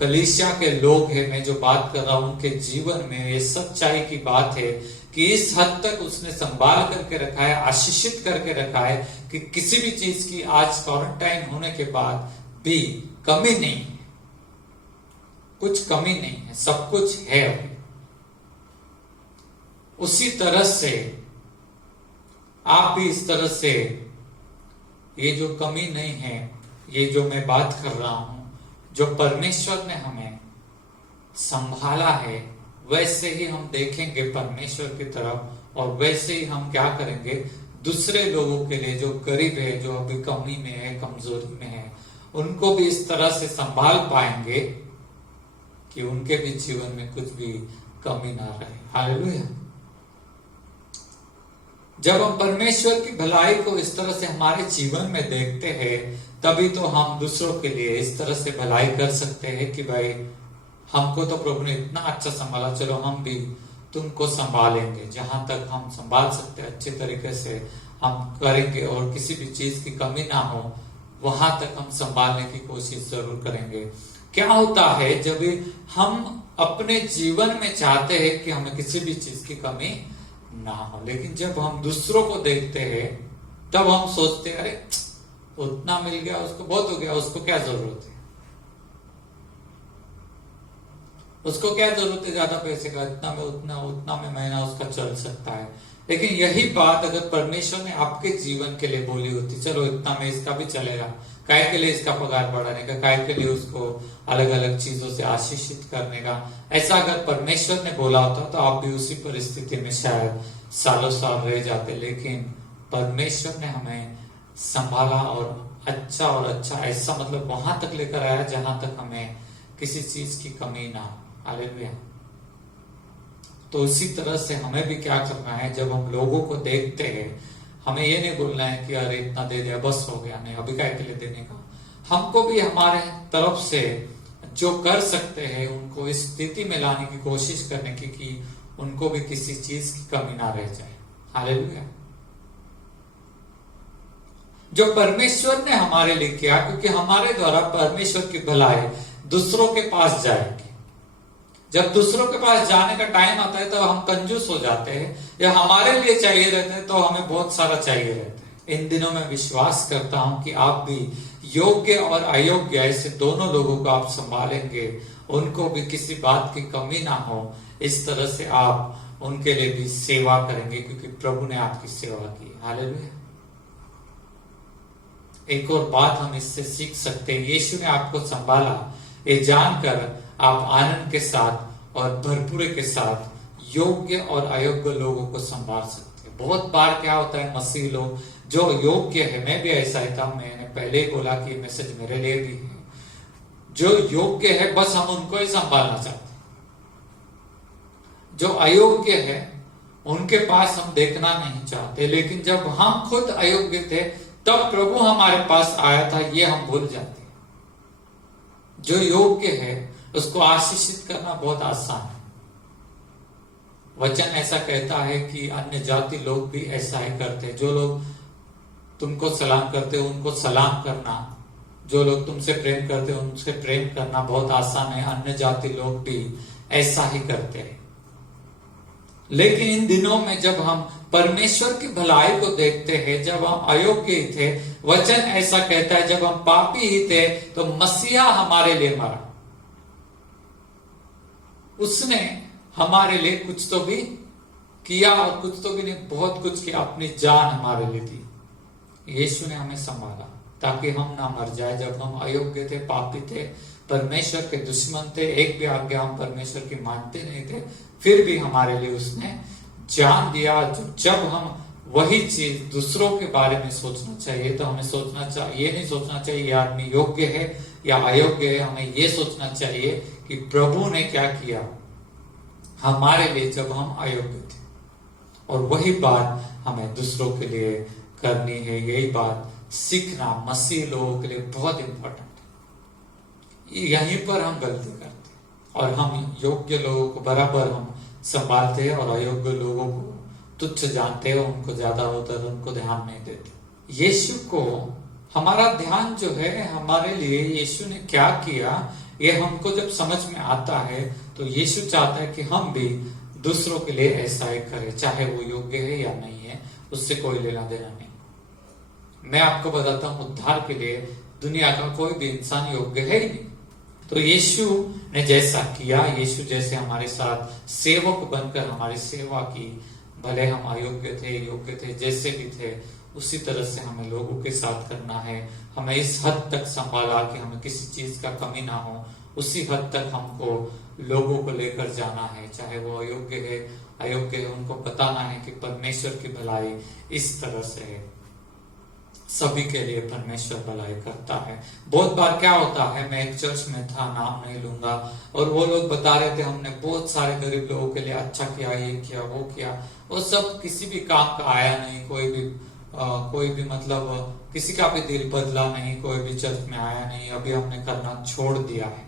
कलीसिया के लोग हैं, मैं जो बात कर रहा हूं, उनके जीवन में ये सच्चाई की बात है कि इस हद तक उसने संभाल करके रखा है, आशीषित करके रखा है कि किसी भी चीज की आज क्वारंटाइन होने के बाद भी कमी नहीं है, कुछ कमी नहीं है, सब कुछ है अभी। उसी तरह से आप भी इस तरह से, ये जो कमी नहीं है, ये जो मैं बात कर रहा हूं, जो परमेश्वर ने हमें संभाला है, वैसे ही हम देखेंगे परमेश्वर की तरफ और वैसे ही हम क्या करेंगे, दूसरे लोगों के लिए जो गरीब है, जो अभी कमी में है, कमजोरी में है, उनको भी इस तरह से संभाल पाएंगे कि उनके भी जीवन में कुछ भी कमी ना रहे। हालेलुया। जब हम परमेश्वर की भलाई को इस तरह से हमारे जीवन में देखते हैं, तभी तो हम दूसरों के लिए इस तरह से भलाई कर सकते हैं कि भाई हमको तो प्रभु ने इतना अच्छा संभाला, चलो हम भी तुमको संभालेंगे। जहां तक हम संभाल सकते हैं अच्छे तरीके से हम करेंगे और किसी भी चीज की कमी ना हो, वहां तक हम संभालने की कोशिश जरूर करेंगे। क्या होता है जब हम अपने जीवन में चाहते हैं कि हमें किसी भी चीज की कमी ना हो, लेकिन जब हम दूसरों को देखते हैं तब हम सोचते हैं अरे उतना मिल गया, उसको बहुत हो गया, उसको क्या जरूरत है, उसको क्या जरूरत है ज्यादा पैसे का, इतना में उतना में महीना उसका चल सकता है। लेकिन यही बात अगर परमेश्वर ने आपके जीवन के लिए बोली होती, चलो इतना में इसका भी चलेगा, काय के लिए इसका पगार बढ़ाने का, काय के लिए उसको अलग अलग चीजों से आशीषित करने का, ऐसा अगर परमेश्वर ने बोला होता तो आप भी उसी परिस्थिति में शायद सालों साल रह जाते। लेकिन परमेश्वर ने हमें संभाला और अच्छा ऐसा मतलब वहां तक लेकर आया जहां तक हमें किसी चीज की कमी ना। हालेलुया। तो इसी तरह से हमें भी क्या करना है, जब हम लोगों को देखते हैं, हमें ये नहीं बोलना है कि अरे इतना दे दिया बस हो गया, नहीं अभी क्या के लिए देने का। हमको भी हमारे तरफ से जो कर सकते हैं उनको इस स्थिति में लाने की कोशिश करने की कि उनको भी किसी चीज की कमी ना रह जाए। हालेलुया। जो परमेश्वर ने हमारे लिए किया, क्योंकि हमारे द्वारा परमेश्वर की भलाई दूसरों के पास जाएगी। जब दूसरों के पास जाने का टाइम आता है तो हम कंजूस हो जाते हैं, या हमारे लिए चाहिए रहते हैं तो हमें बहुत सारा चाहिए रहता है। इन दिनों में विश्वास करता हूं कि आप भी योग्य और अयोग्य ऐसे दोनों लोगों को आप संभालेंगे, उनको भी किसी बात की कमी ना हो, इस तरह से आप उनके लिए भी सेवा करेंगे, क्योंकि प्रभु ने आपकी सेवा की। हालेलुया। एक और बात हम इससे सीख सकते हैं, यीशु ने आपको संभाला, ये जानकर आप आनंद के साथ और भरपूरे के साथ योग्य और अयोग्य लोगों को संभाल सकते हैं। बहुत बार क्या होता है, मसीह लोग जो योग्य है, मैं भी ऐसा ही था, मैंने पहले ही बोला कि मैसेज मेरे लिए भी है, जो योग्य है बस हम उनको ही संभालना चाहते हैं, जो अयोग्य है उनके पास हम देखना नहीं चाहते। लेकिन जब हम खुद अयोग्य थे तब प्रभु हमारे पास आया था, ये हम भूल जाते हैं। जो योग्य है उसको आशीषित करना बहुत आसान है। वचन ऐसा कहता है कि अन्य जाति लोग भी ऐसा ही करते हैं। जो लोग तुमको सलाम करते हैं उनको सलाम करना, जो लोग तुमसे प्रेम करते हैं उनसे प्रेम करना बहुत आसान है। अन्य जाति लोग भी ऐसा ही करते हैं। लेकिन इन दिनों में जब हम परमेश्वर की भलाई को देखते हैं, जब हम अयोग्य ही थे, वचन ऐसा कहता है जब हम पापी ही थे तो मसीहा हमारे लिए मरा। उसने हमारे लिए कुछ तो भी किया और कुछ तो भी नहीं, बहुत कुछ किया, अपनी जान हमारे लिए दी। यीशु ने हमें संभाला ताकि हम ना मर जाए। जब हम अयोग्य थे, पापी थे, परमेश्वर के दुश्मन थे, एक भी आज्ञा हम परमेश्वर की मानते नहीं थे, फिर भी हमारे लिए उसने जान दिया। जब हम वही चीज दूसरों के बारे में सोचना चाहिए तो हमें सोचना चाहिए, ये नहीं सोचना चाहिए ये आदमी योग्य है या अयोग्य है। हमें ये सोचना चाहिए कि प्रभु ने क्या किया हमारे लिए जब हम अयोग्य थे, और वही बात हमें दूसरों के लिए करनी है। यही बात सीखना मसीह लोगों के लिए बहुत इंपॉर्टेंट है। यहीं पर हम गलती करते हैं और हम योग्य लोगों को बराबर हम संभालते हैं और अयोग्य लोगों को तुच्छ जानते हैं, उनको ज्यादा होता है, उनको ध्यान नहीं देते। यीशु को हमारा ध्यान जो है, हमारे लिए यीशु ने क्या किया ये हमको जब समझ में आता है तो यीशु चाहता है कि हम भी दूसरों के लिए ऐसा ही करें, चाहे वो योग्य है या नहीं है, उससे कोई लेना देना नहीं। मैं आपको बताता हूं, उद्धार के लिए दुनिया का कोई भी इंसान योग्य है ही नहीं। तो यीशु ने जैसा किया, यीशु जैसे हमारे साथ सेवक बनकर हमारी सेवा की, भले हम अयोग्य थे, योग्य थे, जैसे भी थे, उसी तरह से हमें लोगों के साथ करना है। हमें इस हद तक संभाला कि हमें किसी चीज का कमी ना हो, उसी हद तक हमको लोगों को लेकर जाना है। चाहे वो अयोग्य है, अयोग्य है, उनको बताना है कि परमेश्वर की भलाई इस तरह से है। सभी के लिए परमेश्वर भलाई करता है। बहुत बार क्या होता है, मैं एक चर्च में था, नाम नहीं लूंगा, और वो लोग बता रहे थे हमने बहुत सारे गरीब लोगों के लिए अच्छा किया, ये किया, वो किया, वो सब किसी भी काम का आया नहीं। कोई भी मतलब किसी का भी दिल बदला नहीं, कोई भी चर्च में आया नहीं। अभी हमने करना छोड़ दिया है।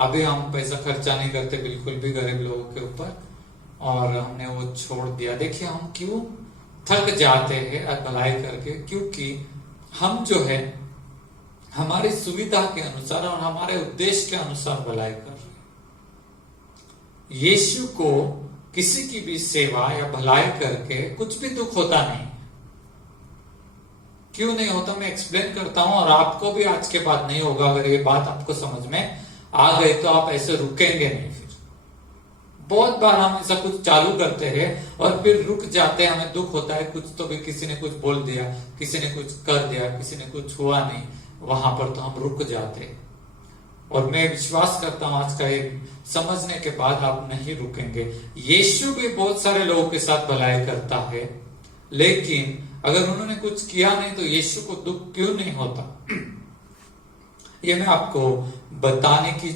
अभी हम पैसा खर्चा नहीं करते बिल्कुल भी गरीब लोगों के ऊपर, और हमने वो छोड़ दिया। देखिए हम क्यों थक जाते हैं भलाई करके, क्योंकि हम जो है हमारी सुविधा के अनुसार और हमारे उद्देश्य के अनुसार भलाई कर रहे हैं। यीशु को किसी की भी सेवा या भलाई करके कुछ भी दुख होता नहीं। क्यों नहीं होता, मैं एक्सप्लेन करता हूं, और आपको भी आज के बाद नहीं होगा। अगर ये बात आपको समझ में आ गई तो आप ऐसे रुकेंगे नहीं। फिर बहुत बार हम ऐसा कुछ चालू करते हैं और फिर रुक जाते हैं, हमें दुख होता है, कुछ तो भी किसी ने कुछ बोल दिया, किसी ने कुछ कर दिया, किसी ने कुछ हुआ नहीं, वहां पर तो हम रुक जाते हैं। और मैं विश्वास करता हूं आज का एक समझने के बाद आप नहीं रुकेंगे। यीशु भी बहुत सारे लोगों के साथ भलाई करता है, लेकिन अगर उन्होंने कुछ किया नहीं तो यीशु को दुख क्यों नहीं होता, ये मैं आपको बताने की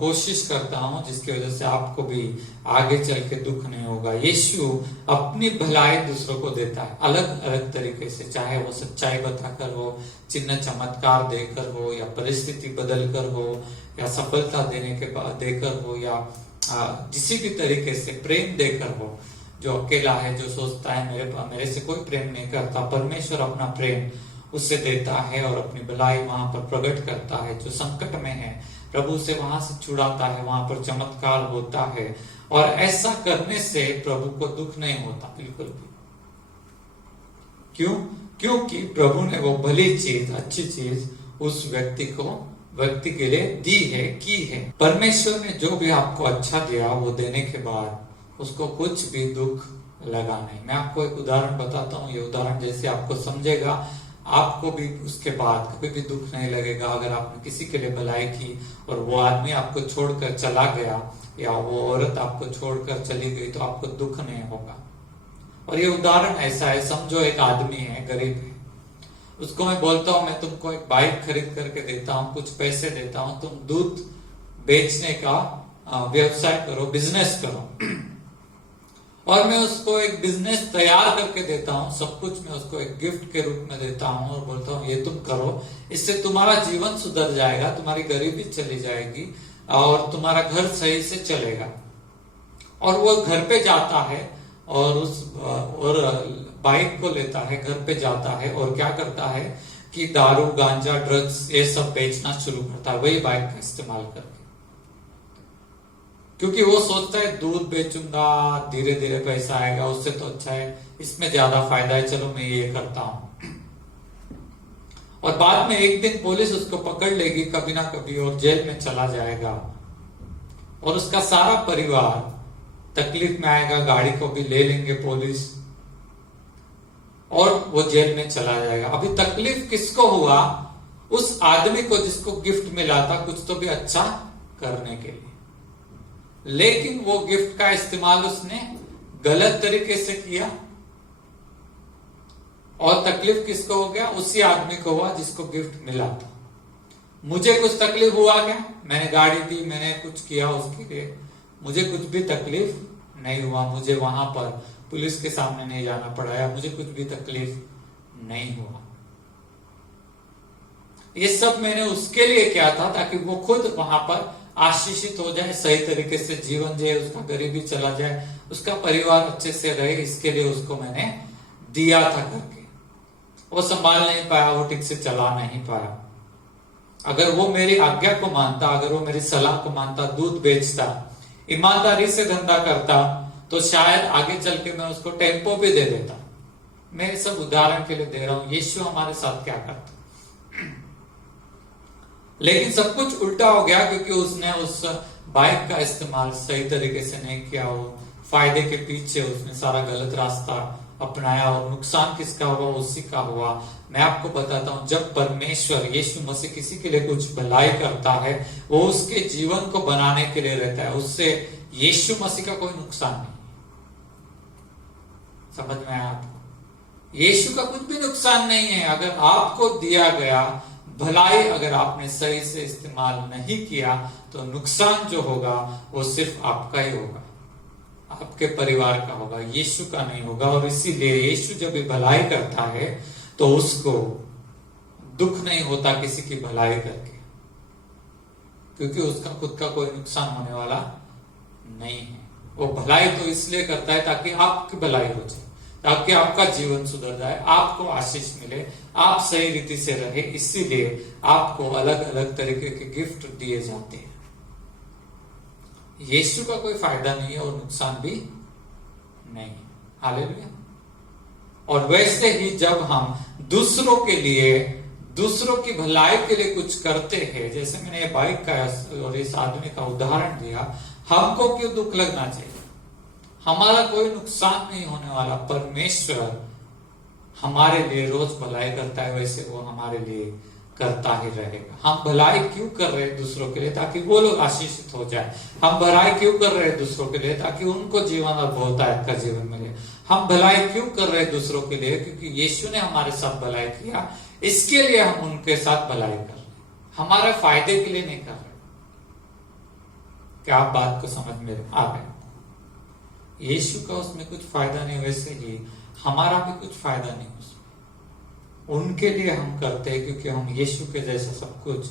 कोशिश करता हूं, जिसकी वजह से आपको भी आगे चल के दुख नहीं होगा। यीशु अपनी भलाई दूसरों को देता है अलग अलग तरीके से, चाहे वो सच्चाई बताकर हो, चिन्ह चमत्कार देकर हो, या परिस्थिति बदल कर हो, या सफलता देने के बाद देकर हो, या किसी भी तरीके से प्रेम देकर हो। जो अकेला है, जो सोचता है मेरे से कोई प्रेम नहीं करता, परमेश्वर अपना प्रेम उससे देता है और अपनी भलाई वहां पर प्रकट करता है। जो संकट में है, प्रभु से वहां से छुड़ाता है, वहां पर चमत्कार होता है, और ऐसा करने से प्रभु को दुख नहीं होता बिल्कुल भी। क्यों? क्योंकि प्रभु ने वो भली चीज, अच्छी चीज उस व्यक्ति के लिए दी है, की है। परमेश्वर ने जो भी आपको अच्छा दिया, वो देने के बाद उसको कुछ भी दुख लगा नहीं। मैं आपको एक उदाहरण बताता हूँ, ये उदाहरण जैसे आपको समझेगा, आपको भी उसके बाद कभी भी दुख नहीं लगेगा। अगर आपने किसी के लिए भलाई की और वो आदमी आपको छोड़कर चला गया, या वो औरत आपको छोड़कर चली गई, तो आपको दुख नहीं होगा। और ये उदाहरण ऐसा है, समझो एक आदमी है, गरीब है, उसको मैं बोलता हूं मैं तुमको एक बाइक खरीद करके देता हूं, कुछ पैसे देता हूं, तुम दूध बेचने का व्यवसाय करो, बिजनेस करो, और मैं उसको एक बिजनेस तैयार करके देता हूं, सब कुछ मैं उसको एक गिफ्ट के रूप में देता हूं, और बोलता हूं ये तुम करो, इससे तुम्हारा जीवन सुधर जाएगा, तुम्हारी गरीबी चली जाएगी और तुम्हारा घर सही से चलेगा। और वो घर पे जाता है और बाइक को लेता है, घर पे जाता है, और क्या करता है कि दारू, गांजा, ड्रग्स ये सब बेचना शुरू करता है, वही बाइक का इस्तेमाल करके। क्योंकि वो सोचता है दूध बेचूंगा, धीरे धीरे पैसा आएगा, उससे तो अच्छा है, इसमें ज्यादा फायदा है, चलो मैं ये करता हूं। और बाद में एक दिन पुलिस उसको पकड़ लेगी कभी ना कभी, और जेल में चला जाएगा, और उसका सारा परिवार तकलीफ में आएगा, गाड़ी को भी ले लेंगे पुलिस, और वो जेल में चला जाएगा। अभी तकलीफ किसको हुआ? उस आदमी को जिसको गिफ्ट मिला था कुछ तो भी अच्छा करने के लिए, लेकिन वो गिफ्ट का इस्तेमाल उसने गलत तरीके से किया और तकलीफ किसको हो गया? उसी आदमी को हुआ जिसको गिफ्ट मिला था। मुझे कुछ तकलीफ हुआ क्या? मैंने गाड़ी दी, मैंने कुछ किया उसके लिए, मुझे कुछ भी तकलीफ नहीं हुआ। मुझे वहां पर पुलिस के सामने नहीं जाना पड़ा या मुझे कुछ भी तकलीफ नहीं हुआ। ये सब मैंने उसके लिए किया था ताकि वो खुद वहां पर आशीषित हो जाए, सही तरीके से जीवन जिए, उसका गरीबी चला जाए, उसका परिवार अच्छे से रहे, इसके लिए उसको मैंने दिया था करके। वो संभाल नहीं पाया, वो ठीक से चला नहीं पाया। अगर वो मेरी आज्ञा को मानता, अगर वो मेरी सलाह को मानता, दूध बेचता, ईमानदारी से धंधा करता, तो शायद आगे चल के मैं उसको टेम्पो भी दे देता। मैं सब उदाहरण के लिए दे रहा हूं, यीशु हमारे साथ क्या करता। लेकिन सब कुछ उल्टा हो गया क्योंकि उसने उस बाइक का इस्तेमाल सही तरीके से नहीं किया। वो फायदे के पीछे उसने सारा गलत रास्ता अपनाया और नुकसान किसका हुआ? उसी का हुआ। मैं आपको बताता हूं, जब परमेश्वर यीशु मसीह किसी के लिए कुछ भलाई करता है, वो उसके जीवन को बनाने के लिए रहता है, उससे यीशु मसीह का कोई नुकसान नहीं। समझ में आया आपको? यीशु का कुछ भी नुकसान नहीं है। अगर आपको दिया गया भलाई अगर आपने सही से इस्तेमाल नहीं किया तो नुकसान जो होगा वो सिर्फ आपका ही होगा, आपके परिवार का होगा, यीशु का नहीं होगा। और इसीलिए यीशु जब भी भलाई करता है तो उसको दुख नहीं होता किसी की भलाई करके, क्योंकि उसका खुद का कोई नुकसान होने वाला नहीं है। वो भलाई तो इसलिए करता है ताकि आपकी भलाई हो जाए, ताकि आपका जीवन सुधर जाए, आपको आशीष मिले, आप सही रीति से रहे। इसीलिए आपको अलग अलग तरीके के गिफ्ट दिए जाते हैं। यीशु का कोई फायदा नहीं है और नुकसान भी नहीं। हालेलुया। और वैसे ही जब हम दूसरों के लिए, दूसरों की भलाई के लिए कुछ करते हैं, जैसे मैंने ये बाइक का और इस आदमी का उदाहरण दिया, हमको क्यों दुख लगना चाहिए? हमारा कोई नुकसान नहीं होने वाला। परमेश्वर हमारे लिए रोज भलाई करता है, वैसे वो हमारे लिए करता ही रहेगा। हम भलाई क्यों कर रहे हैं दूसरों के लिए? ताकि वो लोग आशीषित हो जाए। हम भलाई क्यों कर रहे हैं दूसरों के लिए? ताकि उनको जीवन और बहुतायत का जीवन मिले। हम भलाई क्यों कर रहे हैं दूसरों के लिए? क्योंकि यीशु ने हमारे साथ भलाई किया, इसके लिए हम उनके साथ भलाई कर रहे हैं, हमारे फायदे के लिए नहीं कर रहे। क्या आप बात को समझ में आ गए? यीशु का उसमें कुछ फायदा नहीं, वैसे ही हमारा भी कुछ फायदा नहीं उसमें। उनके लिए हम करते हैं क्योंकि हम यीशु के जैसा सब कुछ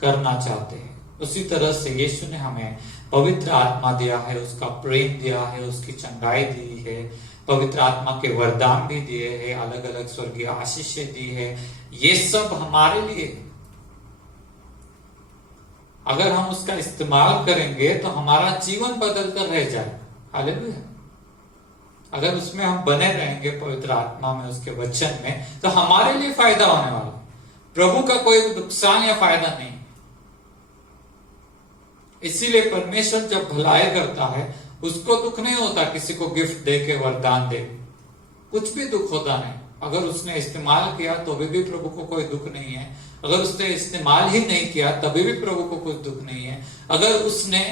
करना चाहते हैं। उसी तरह से यीशु ने हमें पवित्र आत्मा दिया है, उसका प्रेम दिया है, उसकी चंगाई दी है, पवित्र आत्मा के वरदान भी दिए हैं, अलग अलग स्वर्गीय आशीषें दी है। ये सब हमारे लिए। अगर हम उसका इस्तेमाल करेंगे तो हमारा जीवन बदल कर रह जाएगा। हालेलुया। अगर उसमें हम बने रहेंगे पवित्र आत्मा में, उसके वचन में, तो हमारे लिए फायदा होने वाला है। प्रभु का कोई नुकसान या फायदा नहीं। इसीलिए परमेश्वर जब भलाई करता है उसको दुख नहीं होता किसी को गिफ्ट दे के, वरदान दे, कुछ भी दुख होता नहीं। अगर उसने इस्तेमाल किया तो भी प्रभु को कोई दुख नहीं है। अगर उसने इस्तेमाल ही नहीं किया तभी भी प्रभु को कुछ दुख नहीं है। अगर उसने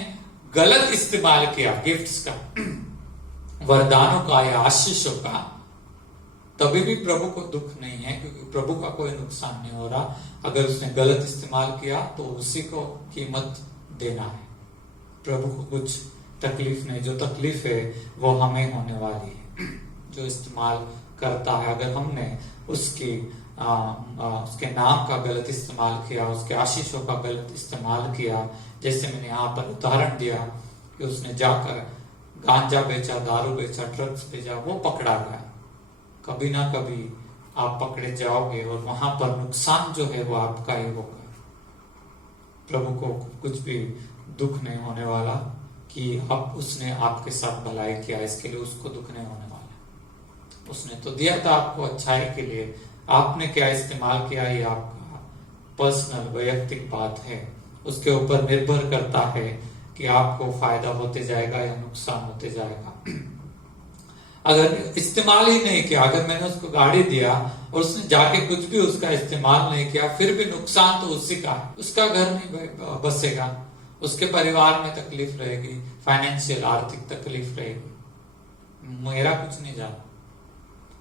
गलत इस्तेमाल किया गिफ्ट्स का, वरदानों का या आशीषों का, तभी भी प्रभु को दुख नहीं है, क्योंकि प्रभु का कोई नुकसान नहीं हो रहा। अगर उसने गलत इस्तेमाल किया तो उसी को कीमत देना है। प्रभु को कुछ तकलीफ नहीं। जो तकलीफ है वो हमें होने वाली है जो इस्तेमाल करता है। अगर हमने उसके नाम का गलत इस्तेमाल किया, उसके आशीषों का गलत इस्तेमाल किया, जैसे मैंने यहाँ पर उदाहरण दिया कि उसने जाकर गांजा बेचा, दारू बेचा, ड्रग्स बेचा, वो पकड़ा गया। कभी ना कभी आप पकड़े जाओगे और वहां पर नुकसान जो है वो आपका ही होगा। प्रभु को कुछ भी दुख नहीं होने वाला कि अब उसने आपके साथ भलाई किया, इसके लिए उसको दुख नहीं होने वाला। उसने तो दिया था आपको अच्छाई के लिए, आपने क्या इस्तेमाल किया ये आपका पर्सनल वैयक्तिक बात है। उसके ऊपर निर्भर करता है कि आपको फायदा होते जाएगा या नुकसान होते जाएगा। अगर इस्तेमाल ही नहीं किया, अगर मैंने उसको गाड़ी दिया और उसने जाके कुछ भी उसका इस्तेमाल नहीं किया, फिर भी नुकसान तो उसी का है। उसका घर नहीं बसेगा, उसके परिवार में तकलीफ रहेगी, फाइनेंशियल आर्थिक तकलीफ रहेगी, मेरा कुछ नहीं जाना।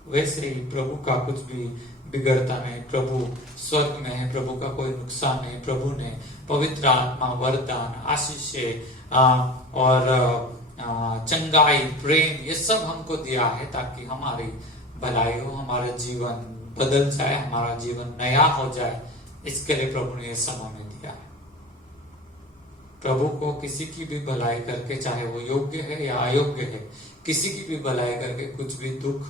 वैसे ही प्रभु का कुछ भी बिगड़ता नहीं, प्रभु स्वर्ग में है, प्रभु का कोई नुकसान नहीं। प्रभु ने पवित्र आत्मा, वरदान, आशीषें और चंगाई, प्रेम, ये सब हमको दिया है ताकि हमारी भलाई हो, हमारा जीवन बदल जाए, हमारा जीवन नया हो जाए। इसके लिए प्रभु ने ये सब हमें दिया है। प्रभु को किसी की भी भलाई करके, चाहे वो योग्य है या अयोग्य है, किसी की भी भलाई करके कुछ भी दुख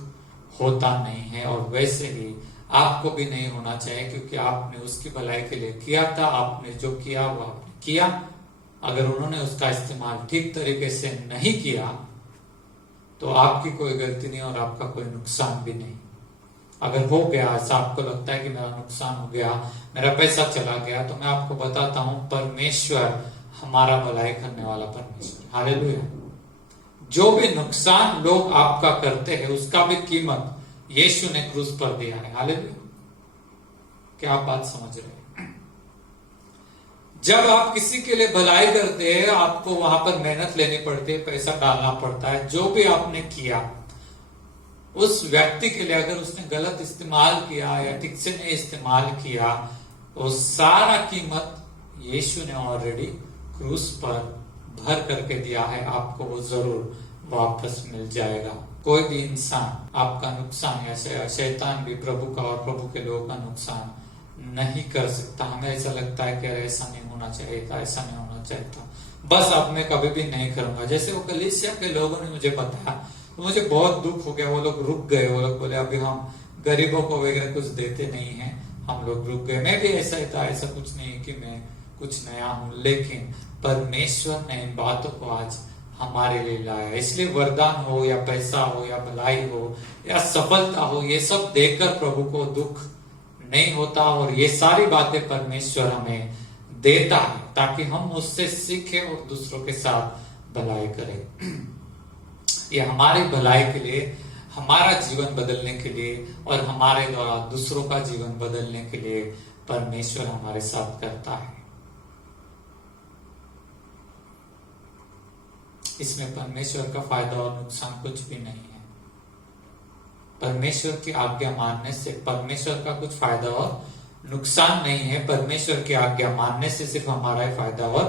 होता नहीं है। और वैसे ही आपको भी नहीं होना चाहिए, क्योंकि आपने उसकी भलाई के लिए किया था। आपने जो किया वो आपने किया। अगर उन्होंने उसका इस्तेमाल ठीक तरीके से नहीं किया तो आपकी कोई गलती नहीं और आपका कोई नुकसान भी नहीं। अगर हो गया ऐसा, आपको लगता है कि मेरा नुकसान हो गया, मेरा पैसा चला गया, तो मैं आपको बताता हूं, परमेश्वर हमारा भलाई करने वाला परमेश्वर। हालेलुया। जो भी नुकसान लोग आपका करते हैं उसका भी कीमत यीशु ने क्रूस पर दिया है। हालेलुया। क्या आप बात समझ रहे हैं? जब आप किसी के लिए भलाई करते हैं, आपको वहां पर मेहनत लेनी पड़ती है, पैसा डालना पड़ता है। जो भी आपने किया उस व्यक्ति के लिए, अगर उसने गलत इस्तेमाल किया या ठीक से नहीं इस्तेमाल किया, तो सारा कीमत यीशु ने ऑलरेडी क्रूस पर भर करके दिया है। आपको वो जरूर वापस मिल जाएगा। कोई भी इंसान आपका नुकसान या शैतान भी प्रभु का और प्रभु के लोगों का नुकसान नहीं कर सकता। हमें ऐसा लगता है कि अरे ऐसा नहीं होना चाहिए था, ऐसा नहीं होना चाहिए था, बस अब मैं कभी भी नहीं करूंगा। जैसे वो कलीसिया के लोगों ने मुझे बताया तो मुझे बहुत दुख हो गया। वो लोग रुक गए, वो लोग बोले अभी हम गरीबों को वगैरह कुछ देते नहीं है, हम लोग रुक गए। मैं भी ऐसा ही था, ऐसा कुछ नहीं कि मैं कुछ नया हूं, लेकिन परमेश्वर ने इन बातों को आज हमारे लिए लाया। इसलिए वरदान हो या पैसा हो या भलाई हो या सफलता हो, ये सब देकर प्रभु को दुख नहीं होता। और ये सारी बातें परमेश्वर हमें देता है ताकि हम उससे सीखें और दूसरों के साथ भलाई करें। ये हमारी भलाई के लिए, हमारा जीवन बदलने के लिए और हमारे द्वारा दूसरों का जीवन बदलने के लिए परमेश्वर हमारे साथ करता है। इसमें परमेश्वर का फायदा और नुकसान कुछ भी नहीं है। परमेश्वर की आज्ञा मानने से परमेश्वर का कुछ फायदा और नुकसान नहीं है। परमेश्वर की आज्ञा मानने से सिर्फ हमारा ही फायदा और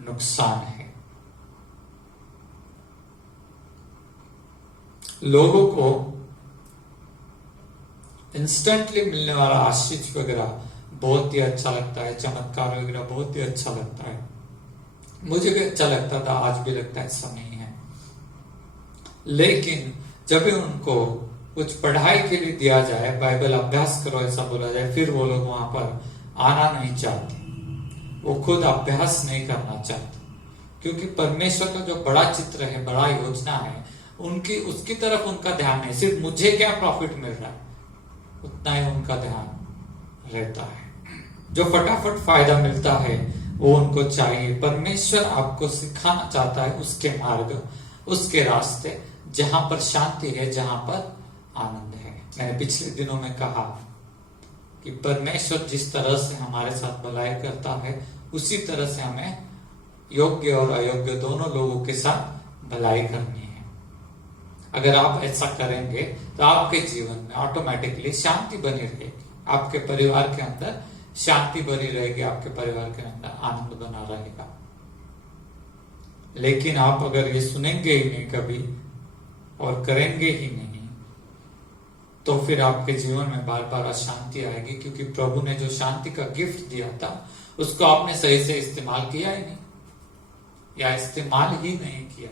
नुकसान है। लोगों को इंस्टेंटली मिलने वाला आशीष वगैरह बहुत ही अच्छा लगता है, चमत्कार वगैरह बहुत ही अच्छा लगता है। मुझे भी अच्छा लगता था, आज भी लगता है, ऐसा नहीं है। लेकिन जब भी उनको कुछ पढ़ाई के लिए दिया जाए, बाइबल अभ्यास करो ऐसा बोला जाए, फिर वो लोग वहां पर आना नहीं चाहते, वो खुद अभ्यास नहीं करना चाहते। क्योंकि परमेश्वर का जो बड़ा चित्र है, बड़ा योजना है, उनकी उसकी तरफ उनका ध्यान नहीं। सिर्फ मुझे क्या प्रॉफिट मिल रहा है उतना ही उनका ध्यान रहता है। जो फटाफट फायदा मिलता है वो उनको चाहिए। परमेश्वर आपको सिखाना चाहता है उसके मार्ग, उसके रास्ते, जहां पर शांति है, जहां पर आनंद है। मैंने पिछले दिनों में कहा कि परमेश्वर जिस तरह से हमारे साथ भलाई करता है, उसी तरह से हमें योग्य और अयोग्य दोनों लोगों के साथ भलाई करनी है। अगर आप ऐसा करेंगे तो आपके जीवन में ऑटोमेटिकली शांति बनी रहेगी, आपके परिवार के अंदर शांति बनी रहेगी, आपके परिवार के अंदर आनंद बना रहेगा। लेकिन आप अगर ये सुनेंगे ही नहीं कभी और करेंगे ही नहीं, तो फिर आपके जीवन में बार बार अशांति आएगी। क्योंकि प्रभु ने जो शांति का गिफ्ट दिया था उसको आपने सही से इस्तेमाल किया ही नहीं, या इस्तेमाल ही नहीं किया।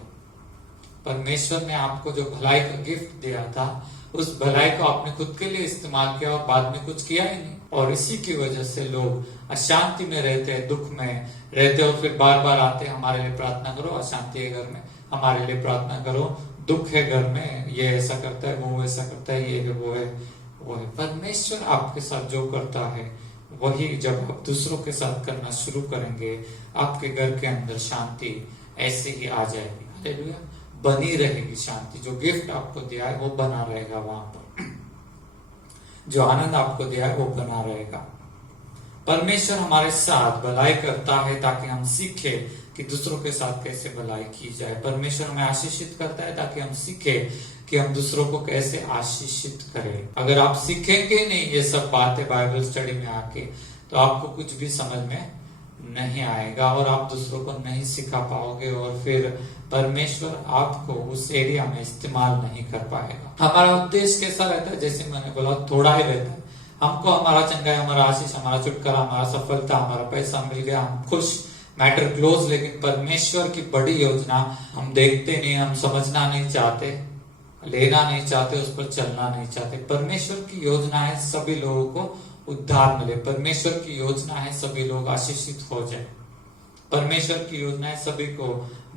परमेश्वर ने आपको जो भलाई का गिफ्ट दिया था, उस भलाई को आपने खुद के लिए इस्तेमाल किया और बाद में कुछ किया ही नहीं। और इसी की वजह से लोग अशांति में रहते हैं, दुख में रहते हो, फिर बार बार आते हैं, हमारे लिए प्रार्थना करो, अशांति है घर में, हमारे लिए प्रार्थना करो, दुख है घर में, ये ऐसा करता है, वो ऐसा करता है, ये है, वो है, वो है। परमेश्वर आपके साथ जो करता है वही जब आप दूसरों के साथ करना शुरू करेंगे, आपके घर के अंदर शांति ऐसे ही आ जाएगी। हालेलुया। बनी रहेगी शांति। जो गिफ्ट आपको दिया है वो बना रहेगा वहां पर, जो आनंद आपको दिया है वो बना रहेगा। परमेश्वर हमारे साथ भलाई करता है ताकि हम सीखें कि दूसरों के साथ कैसे भलाई की जाए। परमेश्वर हमें आशीषित करता है ताकि हम सीखें कि हम दूसरों को कैसे आशीषित करें। अगर आप सीखेंगे नहीं ये सब बातें बाइबल स्टडी में आके, तो आपको कुछ भी समझ में नहीं आएगा और आप दूसरों को नहीं सिखा पाओगे, और फिर परमेश्वर आपको उस एरिया में इस्तेमाल नहीं कर पाएगा। हमारा उद्देश्य कैसा रहता है? जैसे मैंने बोला, थोड़ा ही रहता है। हमको हमारा चंगाई, हमारा आशीष, हमारा छुटकारा, हमारा सफलता, हमारा पैसा मिल गया, हम खुश, मैटर क्लोज। लेकिन परमेश्वर की बड़ी योजना हम देखते नहीं, हम समझना नहीं चाहते, लेना नहीं चाहते, उस पर चलना नहीं चाहते। परमेश्वर की योजना है सभी लोगों को उद्धार मिले। परमेश्वर की योजना है सभी लोग आशीषित हो जाए। परमेश्वर की योजना है सभी को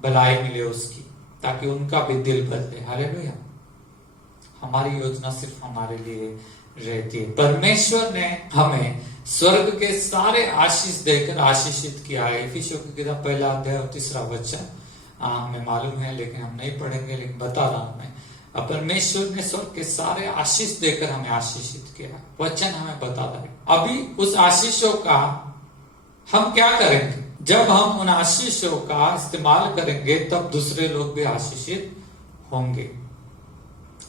भलाई मिले उसकी, ताकि उनका भी दिल बदले। हालेलुया। हमारी योजना सिर्फ हमारे लिए रहती है। परमेश्वर ने हमें स्वर्ग के सारे आशीष देकर आशीषित किया है। इफिसियों की किताब 1 अध्याय और 3 वचन हमें मालूम है, लेकिन हम नहीं पढ़ेंगे, लेकिन बता रहा हूं मैं। परमेश्वर ने स्वर्ग के सारे आशीष देकर हमें आशीषित किया। वचन हमें बताता है। अभी उस आशीषों का हम क्या करेंगे? जब हम उन आशीषों का इस्तेमाल करेंगे तब दूसरे लोग भी आशीषित होंगे।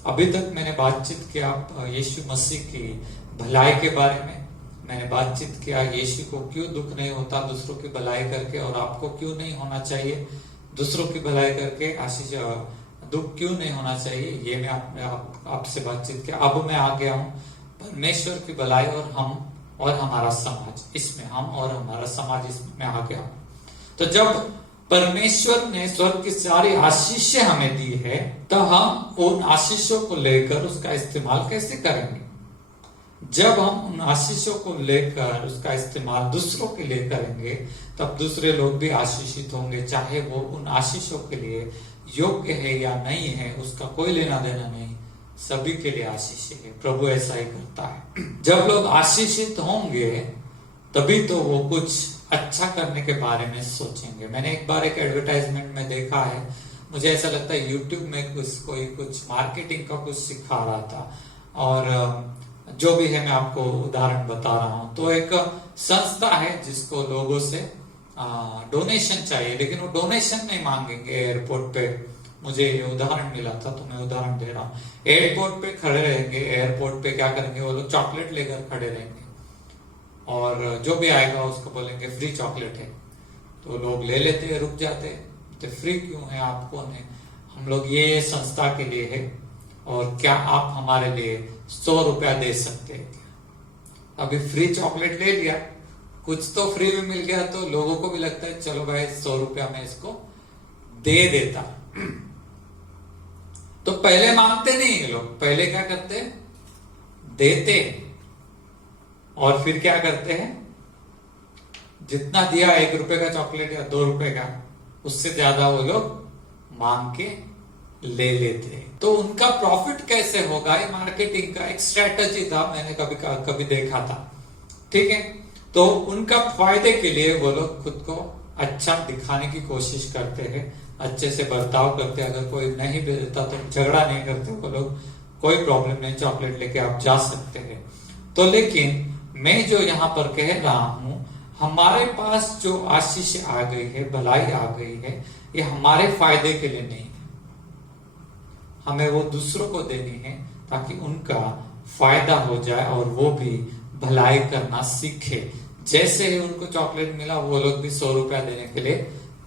अभी तक मैंने बातचीत किया यीशु मसीह की भलाई के बारे में। मैंने बातचीत किया यीशु को क्यों दुख नहीं होता दूसरों की भलाई करके, और आपको क्यों नहीं होना चाहिए दूसरों की भलाई करके आशीष, दुख क्यों नहीं होना चाहिए, ये मैं आपसे बातचीत किया। अब मैं आ गया हूं परमेश्वर की भलाई और हम और हमारा समाज, इसमें हम और हमारा समाज, इसमें आ गया हूं। तो जब परमेश्वर ने स्वर्ग की सारी आशीषें हमें दी है, तो हम उन आशीषों को लेकर उसका इस्तेमाल कैसे करेंगे? जब हम उन आशीषों को लेकर उसका इस्तेमाल दूसरों के लिए करेंगे, तब दूसरे लोग भी आशीषित होंगे। चाहे वो उन आशीषों के लिए योग्य है या नहीं है, उसका कोई लेना देना नहीं, सभी के लिए आशीष है। प्रभु ऐसा ही करता है। जब लोग आशीषित होंगे तभी तो वो कुछ अच्छा करने के बारे में सोचेंगे। मैंने एक बार एक एडवर्टाइजमेंट में देखा है, मुझे ऐसा लगता है यूट्यूब में कोई कुछ मार्केटिंग का कुछ सिखा रहा था, और जो भी है मैं आपको उदाहरण बता रहा हूं। तो एक संस्था है जिसको लोगों से डोनेशन चाहिए, लेकिन वो डोनेशन नहीं मांगेंगे एयरपोर्ट पे। मुझे ये उदाहरण मिला था तो मैं उदाहरण दे रहा हूँ। एयरपोर्ट पे खड़े रहेंगे, एयरपोर्ट पे क्या करेंगे वो लोग? चॉकलेट लेकर खड़े रहेंगे, और जो भी आएगा उसको बोलेंगे फ्री चॉकलेट है। तो लोग ले लेते हैं, रुक जाते हैं, तो फ्री क्यों है, आपको नहीं, हम लोग ये संस्था के लिए है, और क्या आप हमारे लिए 100 रुपया दे सकते हैं क्या? अभी फ्री चॉकलेट ले लिया, कुछ तो फ्री में मिल गया, तो लोगों को भी लगता है चलो भाई 100 रुपया मैं इसको दे देता। तो पहले मांगते नहीं ये लोग, पहले क्या करते? देते, और फिर क्या करते हैं? जितना दिया 1 रुपए का चॉकलेट या 2 रुपए का, उससे ज्यादा वो लोग मांग के ले लेते हैं। तो उनका प्रॉफिट कैसे होगा? ये मार्केटिंग का एक स्ट्रेटजी था, मैंने कभी देखा था। ठीक है, तो उनका फायदे के लिए वो लोग खुद को अच्छा दिखाने की कोशिश करते हैं, अच्छे से बर्ताव करते हैं। अगर कोई नहीं भी देता तो झगड़ा नहीं करते वो लोग, कोई प्रॉब्लम नहीं, चॉकलेट लेके आप जा सकते हैं। तो लेकिन मैं जो यहाँ पर कह रहा हूं, हमारे पास जो आशीष आ गई है, भलाई आ गई है, ये हमारे फायदे के लिए नहीं है, हमें वो दूसरों को देनी है ताकि उनका फायदा हो जाए और वो भी भलाई करना सीखे। जैसे ही उनको चॉकलेट मिला, वो लोग भी 100 रुपया देने के लिए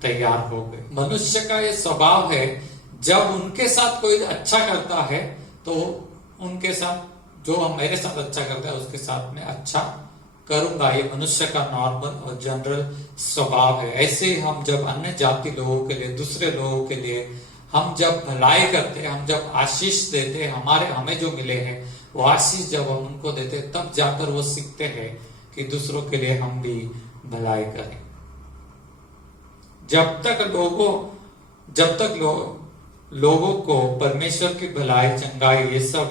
तैयार हो गए। मनुष्य का ये स्वभाव है, जब उनके साथ कोई अच्छा करता है तो उनके साथ, जो मेरे साथ अच्छा करता है उसके साथ मैं अच्छा करूंगा। ये मनुष्य का नॉर्मल और जनरल स्वभाव है। ऐसे ही हम जब अन्य जाति लोगों के लिए, दूसरे लोगों के लिए हम जब भलाई करते हैं, हम जब आशीष देते हैं, हमें जो मिले हैं वो आशीष जब हम उनको देते हैं, तब जाकर वो सीखते हैं कि दूसरों के लिए हम भी भलाई करें। जब तक लोगों को परमेश्वर की भलाई, चंगाई ये सब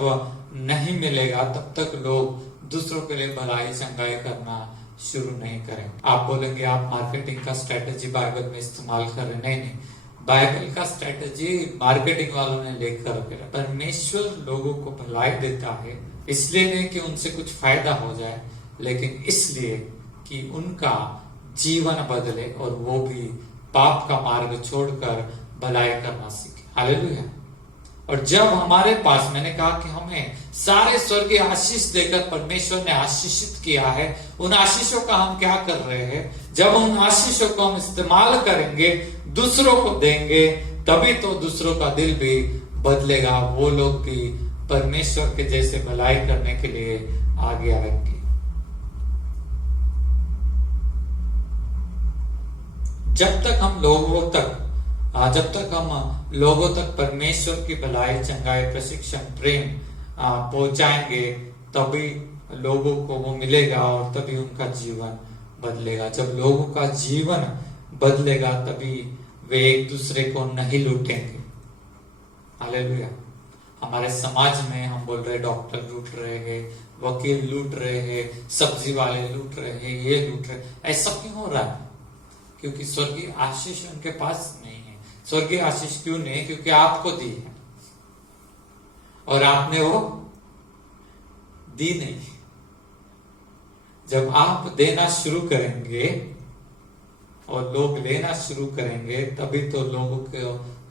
नहीं मिलेगा, तब तक लोग दूसरों के लिए भलाई, चंगाई करना शुरू नहीं करेंगे। आप बोलेंगे आप मार्केटिंग का स्ट्रेटेजी बाइबल में इस्तेमाल कर रहे, नहीं, बाइबल का स्ट्रेटजी मार्केटिंग वालों ने लेकर रखा। परमेश्वर लोगों को भलाई देता है, इसलिए नहीं कि उनसे कुछ फायदा हो जाए, लेकिन इसलिए कि उनका जीवन बदले और वो भी पाप का मार्ग छोड़कर भलाई करना सीखे। हालेलुया। और जब हमारे पास, मैंने कहा कि हमें सारे स्वर्गीय आशीष देकर परमेश्वर ने आशीषित किया है, उन आशीषों का हम क्या कर रहे हैं? जब उन आशीषों को हम इस्तेमाल करेंगे, दूसरों को देंगे, तभी तो दूसरों का दिल भी बदलेगा, वो लोग भी परमेश्वर के जैसे भलाई करने के लिए आगे आएंगे। जब तक हम लोगों तक परमेश्वर की भलाई, चंगाई, प्रशिक्षण, प्रेम पहुंचाएंगे, तभी लोगों को वो मिलेगा और तभी उनका जीवन बदलेगा। जब लोगों का जीवन बदलेगा तभी वे एक दूसरे को नहीं लूटेंगे। हालेलुया। हमारे समाज में हम बोल रहे डॉक्टर लूट रहे हैं, वकील लूट रहे हैं, सब्जी वाले लूट रहे हैं, ये लूट रहे, ऐसा क्यों हो रहा है? क्योंकि स्वर्गीय आशीष उनके पास नहीं है। स्वर्गीय आशीष क्यों नहीं? क्योंकि आपको दी है और आपने वो दी नहीं। जब आप देना शुरू करेंगे और लोग लेना शुरू करेंगे, तभी तो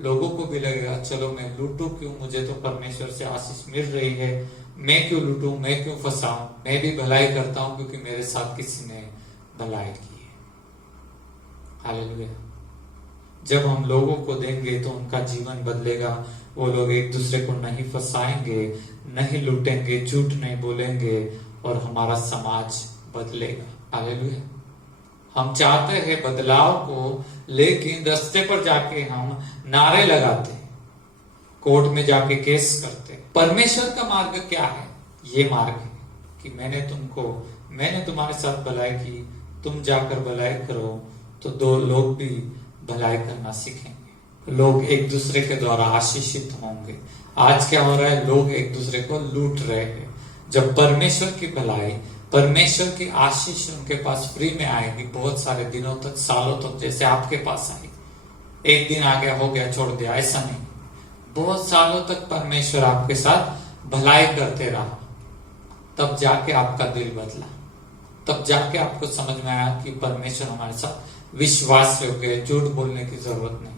लोगों को भी लगेगा चलो मैं लूटूं क्यों, मुझे तो परमेश्वर से आशीष मिल रही है, मैं क्यों लूटूं, मैं क्यों फंसाऊं, मैं भी भलाई करता हूं क्योंकि मेरे साथ किसी ने भलाई की है। हालेलुया। जब हम लोगों को देंगे तो उनका जीवन बदलेगा। वो लोग एक दूसरे को नहीं फंसाएंगे, नहीं लूटेंगे, झूठ नहीं बोलेंगे और हमारा समाज बदलेगा। हालेलुया। हम चाहते हैं बदलाव को, लेकिन रास्ते पर जाके हम नारे लगाते, कोर्ट में जाके केस करते। परमेश्वर का मार्ग क्या है? ये मार्ग है कि मैंने तुम्हारे साथ भलाई की, तुम जाकर भलाई करो, तो दो लोग भी भलाई करना सीखेंगे। लोग एक दूसरे के द्वारा आशीषित होंगे। आज क्या हो रहा है? लोग एक दूसरे को लूट रहे हैं। जब परमेश्वर की भलाई, परमेश्वर की आशीष उनके पास फ्री में आएगी, बहुत सारे दिनों तक, सालों तक, जैसे आपके पास आई, एक दिन आ गया, हो गया, छोड़ दिया, ऐसा नहीं। बहुत सालों तक परमेश्वर आपके साथ भलाई करते रहा, तब जाके आपका दिल बदला, तब जाके आपको समझ में आया कि परमेश्वर हमारे साथ विश्वास योग्य, झूठ बोलने की जरूरत नहीं,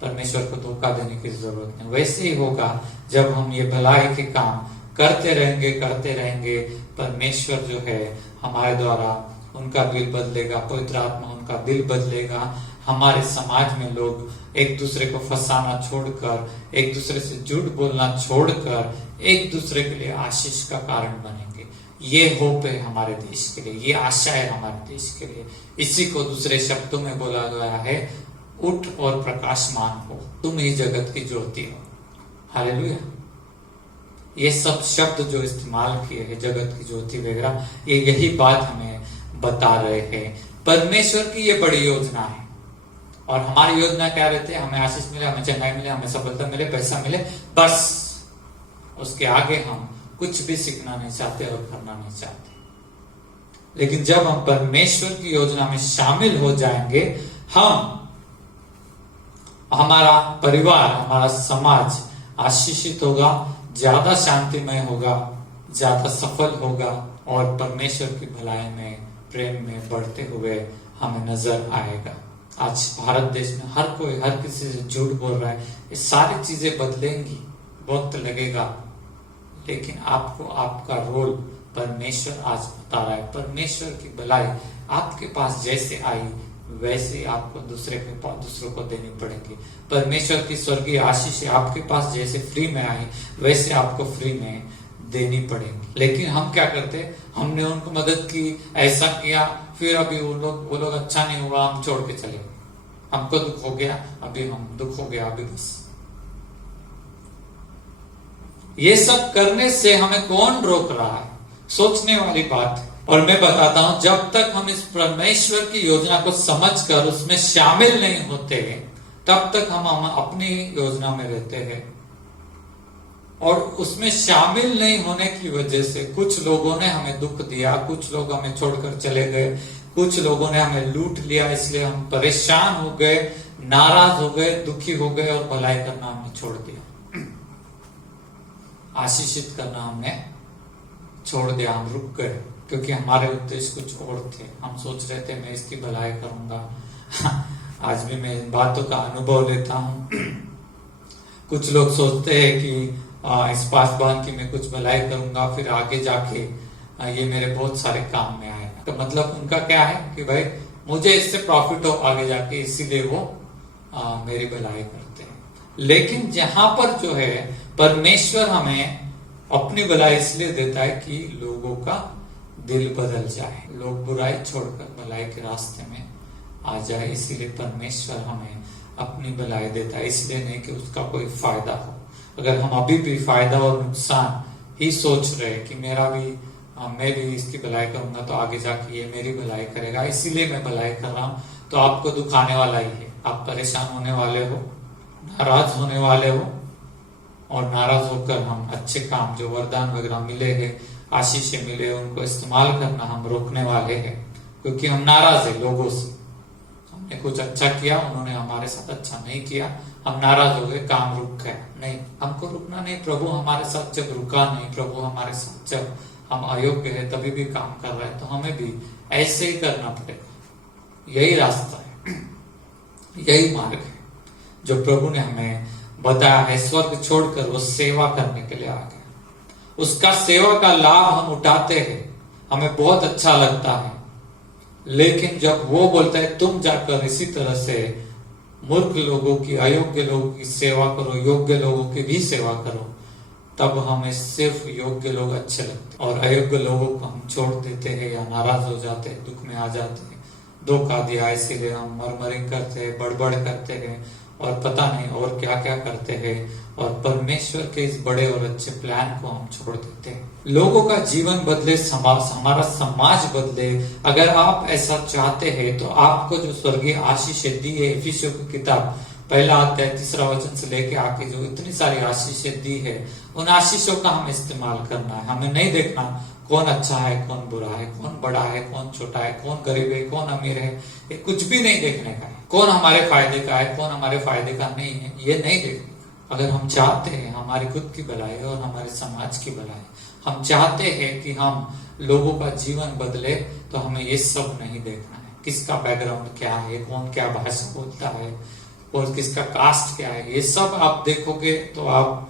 परमेश्वर को धोखा देने की जरूरत नहीं। वैसे ही होगा जब हम ये भलाई के काम करते रहेंगे, परमेश्वर जो है हमारे द्वारा उनका दिल बदलेगा, पवित्र आत्मा उनका दिल बदलेगा। हमारे समाज में लोग एक दूसरे को फंसाना छोड़कर, एक दूसरे से झूठ बोलना छोड़कर, एक दूसरे के लिए आशीष का कारण बनेंगे। ये होप है हमारे देश के लिए, ये आशा है हमारे देश के लिए। इसी को दूसरे शब्दों में बोला गया है, उठ और प्रकाशमान हो, तुम ही जगत की ज्योति हो। हालेलुया। ये सब शब्द जो इस्तेमाल किए हैं, जगत की ज्योति वगैरह, ये यही बात हमें बता रहे हैं। परमेश्वर की ये बड़ी योजना है और हमारी योजना क्या रहती है? हमें आशीष मिले, हमें चंगाई मिले, हमें सफलता मिले, पैसा मिले, बस। उसके आगे हम कुछ भी सीखना नहीं चाहते और करना नहीं चाहते। लेकिन जब हम परमेश्वर की योजना में शामिल हो जाएंगे, हमारा परिवार, हमारा समाज आशीषित होगा, ज्यादा शांतिमय होगा, ज्यादा सफल होगा और परमेश्वर की भलाई में, प्रेम में बढ़ते हुए हमें नजर आएगा। आज भारत देश में हर कोई हर किसी से झूठ बोल रहा है। ये सारी चीजें बदलेंगी, वक्त लगेगा, लेकिन आपको आपका रोल परमेश्वर आज बता रहा है। परमेश्वर की भलाई आपके पास जैसे आई, वैसे आपको दूसरों को देनी पड़ेगी। परमेश्वर की स्वर्गीय आशीष आपके पास जैसे फ्री में आई, वैसे आपको फ्री में देनी पड़ेगी। लेकिन हम क्या करते? हमने उनको मदद की, ऐसा किया, फिर अभी वो लोग अच्छा नहीं हुआ, हम छोड़ के चले, हमको दुख हो गया, अभी बस। ये सब करने से हमें कौन रोक रहा है? सोचने वाली बात है। और मैं बताता हूं, जब तक हम इस परमेश्वर की योजना को समझकर उसमें शामिल नहीं होते, तब तक हम अपनी योजना में रहते हैं। और उसमें शामिल नहीं होने की वजह से कुछ लोगों ने हमें दुख दिया, कुछ लोग हमें छोड़कर चले गए, कुछ लोगों ने हमें लूट लिया, इसलिए हम परेशान हो गए, नाराज हो गए, दुखी हो गए और भलाई करना हमने छोड़ दिया, आशीषित करना हमने छोड़ दिया, हम रुक गए, क्योंकि हमारे उद्देश्य कुछ और थे। हम सोच रहे थे मैं इसकी भलाई करूंगा। आज भी मैं इन बातों का अनुभव लेता हूँ। कुछ लोग सोचते हैं कि इस पासवान की मैं कुछ भलाई करूंगा, फिर आगे जाके ये मेरे बहुत सारे काम में आएगा। तो मतलब उनका क्या है कि भाई मुझे इससे प्रॉफिट हो आगे जाके, इसीलिए वो मेरी भलाई करते हैं। लेकिन जहां पर जो है परमेश्वर हमें अपनी भलाई इसलिए देता है कि लोगों का दिल बदल जाए, लोग बुराई छोड़कर भलाई के रास्ते में आ जाए। इसीलिए परमेश्वर हमें अपनी भलाई देता है, इसलिए नहीं कि उसका कोई फायदा हो। अगर हम अभी भी फायदा और नुकसान ही सोच रहे हैं कि मैं भी इसकी भलाई करूंगा तो आगे जाके ये मेरी भलाई करेगा, इसीलिए मैं भलाई कर रहा हूं, तो आपको दुखाने वाला ही है। आप परेशान होने वाले हो, नाराज होने वाले हो, और नाराज होकर हम अच्छे काम जो वरदान वगैरह मिले हैं, आशीषें मिले, उनको इस्तेमाल करना हम रोकने वाले हैं, क्योंकि हम नाराज है लोगों से। हमने कुछ अच्छा किया, उन्होंने हमारे साथ अच्छा नहीं किया, हम नाराज हो गए, काम रुक गया। नहीं, हमको रुकना नहीं। प्रभु हमारे साथ जब रुका नहीं, प्रभु हमारे साथ जब हम अयोग्य है तभी भी काम कर रहे हैं, तो हमें भी ऐसे ही करना पड़ेगा। यही रास्ता है, यही मार्ग है जो प्रभु ने हमें बताया है। स्वर्ग छोड़कर वो सेवा करने के लिए आ गया, उसका सेवा का लाभ हम उठाते हैं, हमें बहुत अच्छा लगता है। लेकिन जब वो बोलता है तुम जाकर इसी तरह से मूर्ख लोगों की, अयोग्य लोगों की सेवा करो, योग्य लोगों की भी सेवा करो, तब हमें सिर्फ योग्य लोग अच्छे लगते हैं और अयोग्य लोगों को हम छोड़ देते हैं या नाराज हो जाते हैं, दुख में आ जाते हैं। धोखा दिया इसीलिए हम मरमरिंग करते हैं, बड़बड़ करते हैं और पता नहीं और क्या क्या करते हैं, और परमेश्वर के इस बड़े और अच्छे प्लान को हम छोड़ देते हैं। लोगों का जीवन बदले, हमारा समाज बदले। अगर आप ऐसा चाहते हैं तो आपको जो स्वर्गीय आशीषें दी है, इफिसियों की किताब 1 अध्याय 3 वचन से लेके आके जो इतनी सारी आशीषें दी है, उन आशीषों का हमें इस्तेमाल करना है। हमें नहीं देखना कौन अच्छा है, कौन बुरा है, कौन बड़ा है, कौन छोटा है, कौन गरीब है, कौन अमीर है, ये कुछ भी नहीं देखने का है। कौन हमारे फायदे का है, कौन हमारे फायदे का नहीं है, ये नहीं देखने का। अगर हम चाहते हैं हमारी खुद की भलाई और हमारे समाज की भलाई, हम चाहते हैं कि हम लोगों का जीवन बदले, तो हमें ये सब नहीं देखना है। किसका बैकग्राउंड क्या है, कौन क्या भाषा बोलता है, और किसका कास्ट क्या है, ये सब आप देखोगे तो आप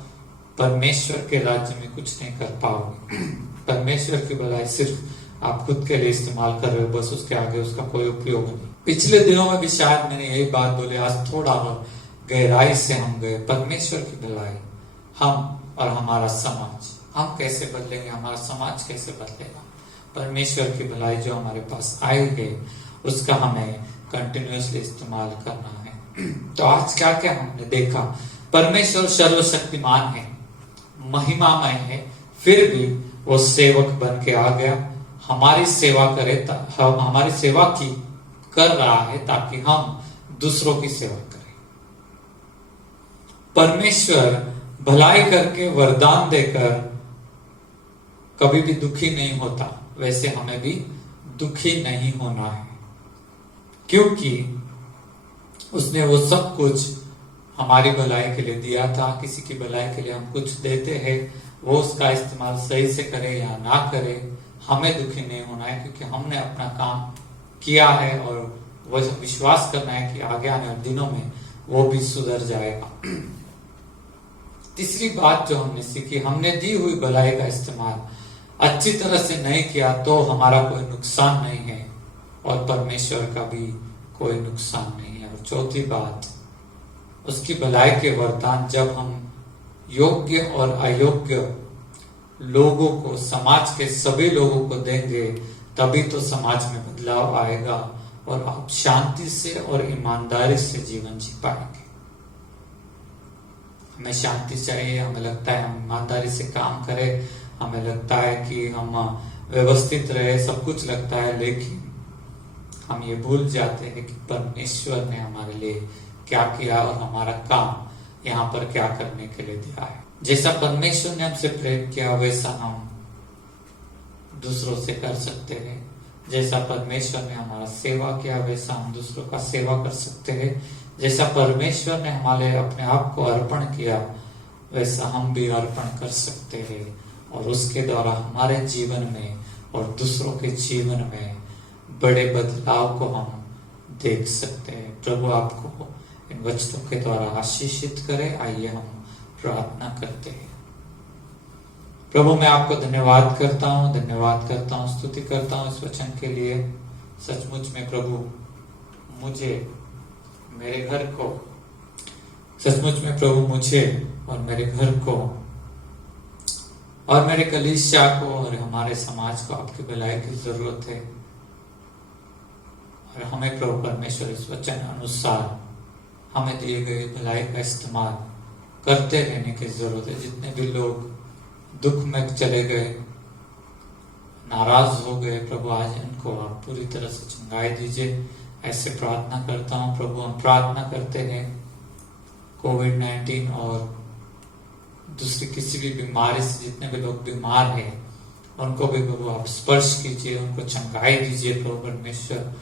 परमेश्वर के राज्य में कुछ नहीं कर पाओगे। परमेश्वर की भलाई सिर्फ आप खुद के लिए इस्तेमाल कर रहे हो, बस उसके आगे उसका कोई उपयोग नहीं। पिछले दिनों में भी शायद मैंने यही बात बोली, आज थोड़ा और गहराई से हम गए। परमेश्वर की भलाई, हम और हमारा समाज, हम कैसे बदलेंगे, हमारा समाज कैसे बदलेगा। परमेश्वर की भलाई जो हमारे पास आई है, उसका हमें कंटिन्यूअसली इस्तेमाल करना है। तो आज क्या क्या हमने देखा, परमेश्वर सर्वशक्तिमान है, महिमामय है, फिर भी वो सेवक बन के आ गया, हमारी सेवा करे, हमारी सेवा की कर रहा है ताकि हम दूसरों की सेवा करें। परमेश्वर भलाई करके, वरदान देकर कभी भी दुखी नहीं होता, वैसे हमें भी दुखी नहीं होना है, क्योंकि उसने वो सब कुछ हमारी भलाई के लिए दिया था। किसी की भलाई के लिए हम कुछ देते हैं, वो उसका इस्तेमाल सही से करे या ना करे, हमें दुखी नहीं होना है, क्योंकि हमने अपना काम किया है और वो विश्वास करना है कि आगे आने वाले दिनों में वो भी सुधर जाएगा। तीसरी बात जो हमने सीखी, हमने दी हुई भलाई का इस्तेमाल अच्छी तरह से नहीं किया तो हमारा कोई नुकसान नहीं है और परमेश्वर का भी कोई नुकसान नहीं है। और चौथी बात, उसकी भलाई के वरदान जब हम योग्य और अयोग्य लोगों को, समाज के सभी लोगों को देंगे, तभी तो समाज में बदलाव आएगा और आप शांति से और ईमानदारी से जीवन जी पाएंगे। हमें शांति चाहिए, हमें लगता है हम ईमानदारी से काम करें, हमें लगता है कि हम व्यवस्थित रहे, सब कुछ लगता है, लेकिन हम ये भूल जाते हैं कि परमेश्वर ने हमारे लिए क्या किया और हमारा काम यहाँ पर क्या करने के लिए दिया है। जैसा परमेश्वर ने हमसे प्रेम किया, वैसा हम दूसरों से कर सकते हैं। जैसा परमेश्वर ने हमारा सेवा किया, वैसा हम दूसरों का सेवा कर सकते हैं। जैसा परमेश्वर ने हमारे अपने आप को अर्पण किया, वैसा हम भी अर्पण कर सकते हैं और उसके द्वारा हमारे जीवन में और दूसरों के जीवन में बड़े बदलाव को हम देख सकते हैं। प्रभु आपको इन वचनों के द्वारा आशीषित करे। आइए हम प्रार्थना करते हैं। प्रभु, मैं आपको धन्यवाद करता हूँ, स्तुति करता हूँ इस वचन के लिए। सचमुच में प्रभु, मुझे, मेरे घर को, सचमुच में प्रभु, मुझे और मेरे घर को और मेरे कलीसिया को और हमारे समाज को आपकी भलाई की जरूरत है। और हमें प्रभु परमेश्वर इस वचन अनुसार हमें दिए गए भलाई का इस्तेमाल करते रहने की जरूरत है। जितने भी लोग दुख में चले गए, नाराज हो गए, प्रभु आज इनको आप पूरी तरह से चंगाई दीजिए, ऐसे प्रार्थना करता हूँ। प्रभु, हम प्रार्थना करते हैं कोविड-19 और दूसरी किसी भी बीमारी से जितने भी लोग बीमार हैं उनको भी प्रभु आप स्पर्श कीजिए, उनको चंगाई दीजिए। प्रभु परमेश्वर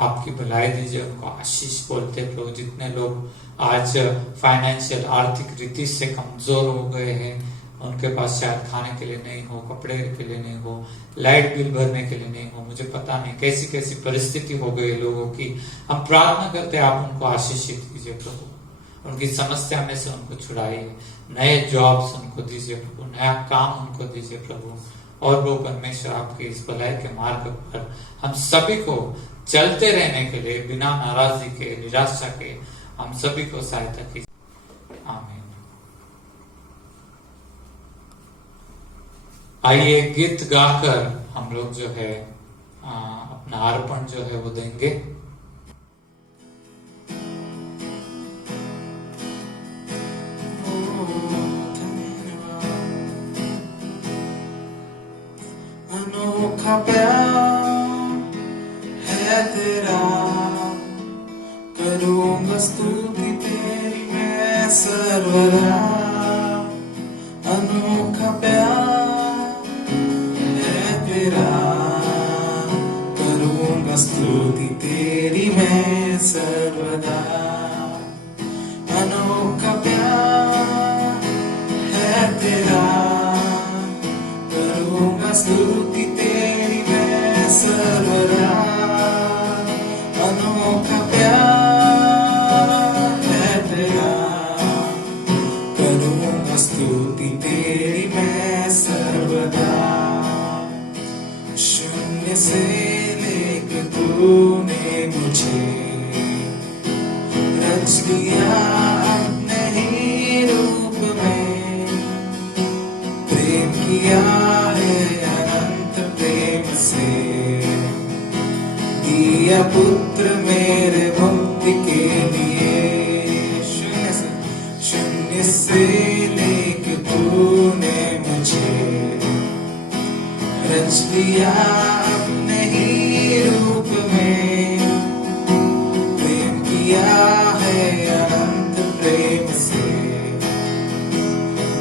आपकी भलाई दीजिए, उनको आशीष बोलते। प्रभु, जितने लोग आज फाइनेंशियल आर्थिक रीति से कमजोर हो गए हैं, उनके पास शायद खाने के लिए नहीं हो, कपड़े के लिए नहीं हो, लाइट बिल भरने के लिए नहीं हो, मुझे पता नहीं कैसी कैसी परिस्थिति हो गई लोगों की, हम प्रार्थना करते हैं आप उनको आशीषित कीजिए प्रभु, उनकी समस्या में से उनको छुड़ाइए, नए जॉब्स उनको दीजिए प्रभु, नया काम उनको दीजिए प्रभु। और वो परमेश्वर आपके इस भलाई के मार्ग पर हम सभी को चलते रहने के लिए, बिना नाराजगी के, निराशा के, हम सभी को सहायता कीजिए। आमीन। आइए गीत गाकर हम लोग जो है अपना अर्पण जो है वो देंगे। अनोखा प्यार है तेरा, करूंगा स्तुति तेरी मैं सर्वदा। अनोखा प्यार है तेरा, करूंगा स्तुति तेरी मैं सर्वदा। अनोखा प्यार है तेरा, करूंगा स्तुति तेरी मैं सर्वदा। अनोखा प्यार है तेरा, करूंगा स्तुति तेरी मैं सर्वदा। शून्य से लेकर तूने मुझे रच लिया अपने ही रूप में, प्रेम किया है अनंत प्रेम से, दिया पुत्र मेरे मुक्ति के लिए। शून्य से लेके तूने मुझे रच लिया अपने ही रूप में, प्रेम किया है अनंत प्रेम से,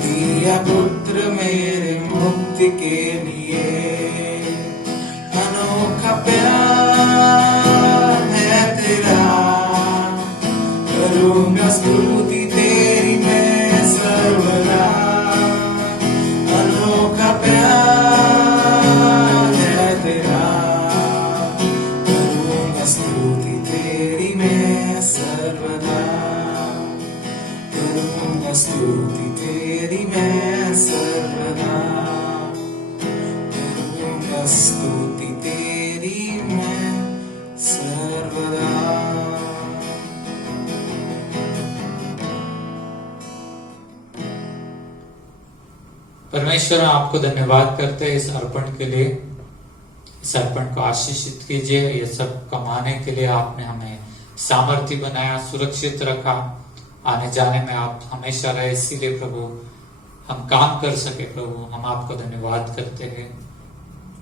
दिया पुत्र मेरे मुक्ति के लिए। अनोखा प्यार है तेरा, करूंगा स्तुति तेरी मैं सर्वदा। अनोखा प्यार है तेरा, करूंगा स्तुति तेरी मैं सर्वदा। करूंगा स्तुति तेरी मैं सर्वदा, करूंगा स्तुति तेरी मैं सर्वदा। परमेश्वर, आपको धन्यवाद करते हैं इस अर्पण के लिए। इस अर्पण को आशीषित कीजिए। ये सब कमाने के लिए आपने हमें सामर्थ्य बनाया, सुरक्षित रखा, आने जाने में आप हमेशा रहे, इसीलिए प्रभु हम काम कर सके। प्रभु, हम आपको धन्यवाद करते हैं।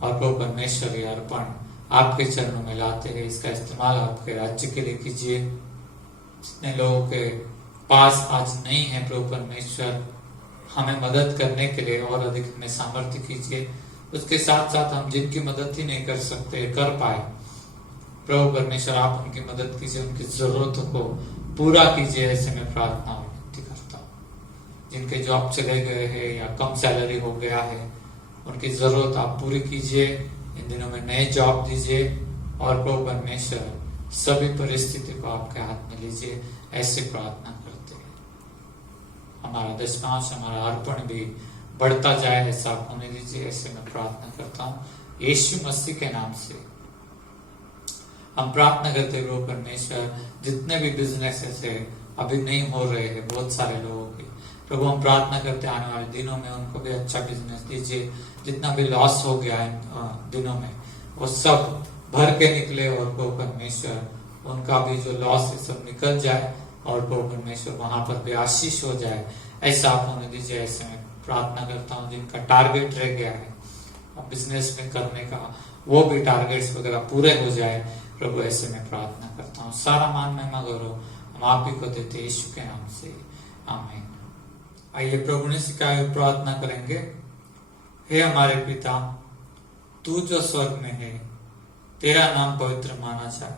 और प्रभु परमेश्वर, ये अर्पण आपके चरणों में लाते हैं, इसका इस्तेमाल आपके राज्य के लिए कीजिए। जितने लोगों के पास आज नहीं है प्रभु परमेश्वर, हमें मदद करने के लिए और अधिक हमें सामर्थ्य कीजिए। उसके साथ साथ हम जिनकी मदद ही नहीं कर सकते, कर पाए, प्रभु परमेश्वर आप उनकी मदद कीजिए, उनकी जरूरतों को पूरा कीजिए, ऐसे मैं प्रार्थना और विनती करता हूँ। जिनके जॉब चले गए हैं या कम सैलरी हो गया है, उनकी जरूरत आप पूरी कीजिए। इन दिनों में नए जॉब दीजिए और प्रभु परमेश्वर सभी परिस्थिति को आपके हाथ में लीजिए, ऐसे प्रार्थना करते हैं। हमारा दशमांश, हमारा अर्पण भी बढ़ता जाए, ऐसा होने दीजिए, ऐसे मैं प्रार्थना करता हूँ यीशु मसीह के नाम से। हम प्रार्थना करते हैं प्रभु परमेश्वर, जितने भी बिजनेसेस है अभी नहीं हो रहे हैं बहुत सारे लोगों के, प्रभु हम प्रार्थना करते हैं आने वाले दिनों में उनको भी अच्छा बिजनेस दीजिए। जितना भी लॉस हो गया है दिनों में वो सब भर के निकले, और प्रभु परमेश्वर उनका भी जो लॉस है सब निकल जाए, और प्रभु परमेश्वर वहां पर भी आशीष हो जाए, ऐसा आप होने दीजिए, ऐसे मैं प्रार्थना करता हूँ। जिनका टारगेट रह गया है बिजनेस में करने का, वो भी टारगेट्स वगैरह पूरे हो जाए प्रभु, ऐसे मैं प्रार्थना करता हूँ। सारा मान महिमा गौरव हम आप ही को देते यीशु के नाम से, आमीन। आइए प्रभु ने सिखाई हुई प्रार्थना करेंगे। हे हमारे पिता, तू जो स्वर्ग में है, तेरा नाम पवित्र माना जाए,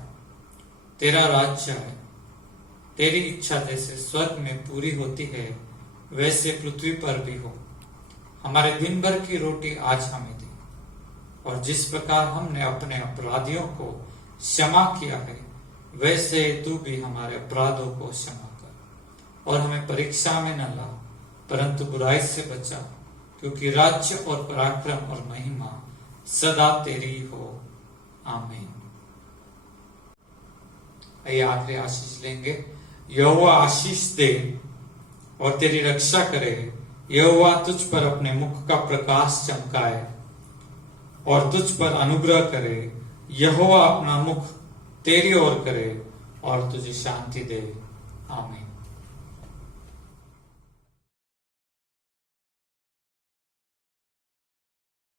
तेरा राज्य है, तेरी इच्छा जैसे स्वर्ग में पूरी होती है वैसे पृथ्वी पर भी हो। हमारे दिन भर की रोटी आज हमें दे, और जिस प्रकार हमने अपने अपराधियों को क्षमा किया है वैसे तू भी हमारे अपराधों को क्षमा कर, और हमें परीक्षा में न ला परंतु बुराई से बचा, क्योंकि राज्य और पराक्रम और महिमा सदा तेरी हो, आमीन। आइए आखिरी आशीष लेंगे। यहोवा आशीष दे और तेरी रक्षा करे, यहोवा तुझ पर अपने मुख का प्रकाश चमकाए और तुझ पर अनुग्रह करे, यहोवा अपना मुख तेरी ओर करे और तुझे शांति दे, आमीन।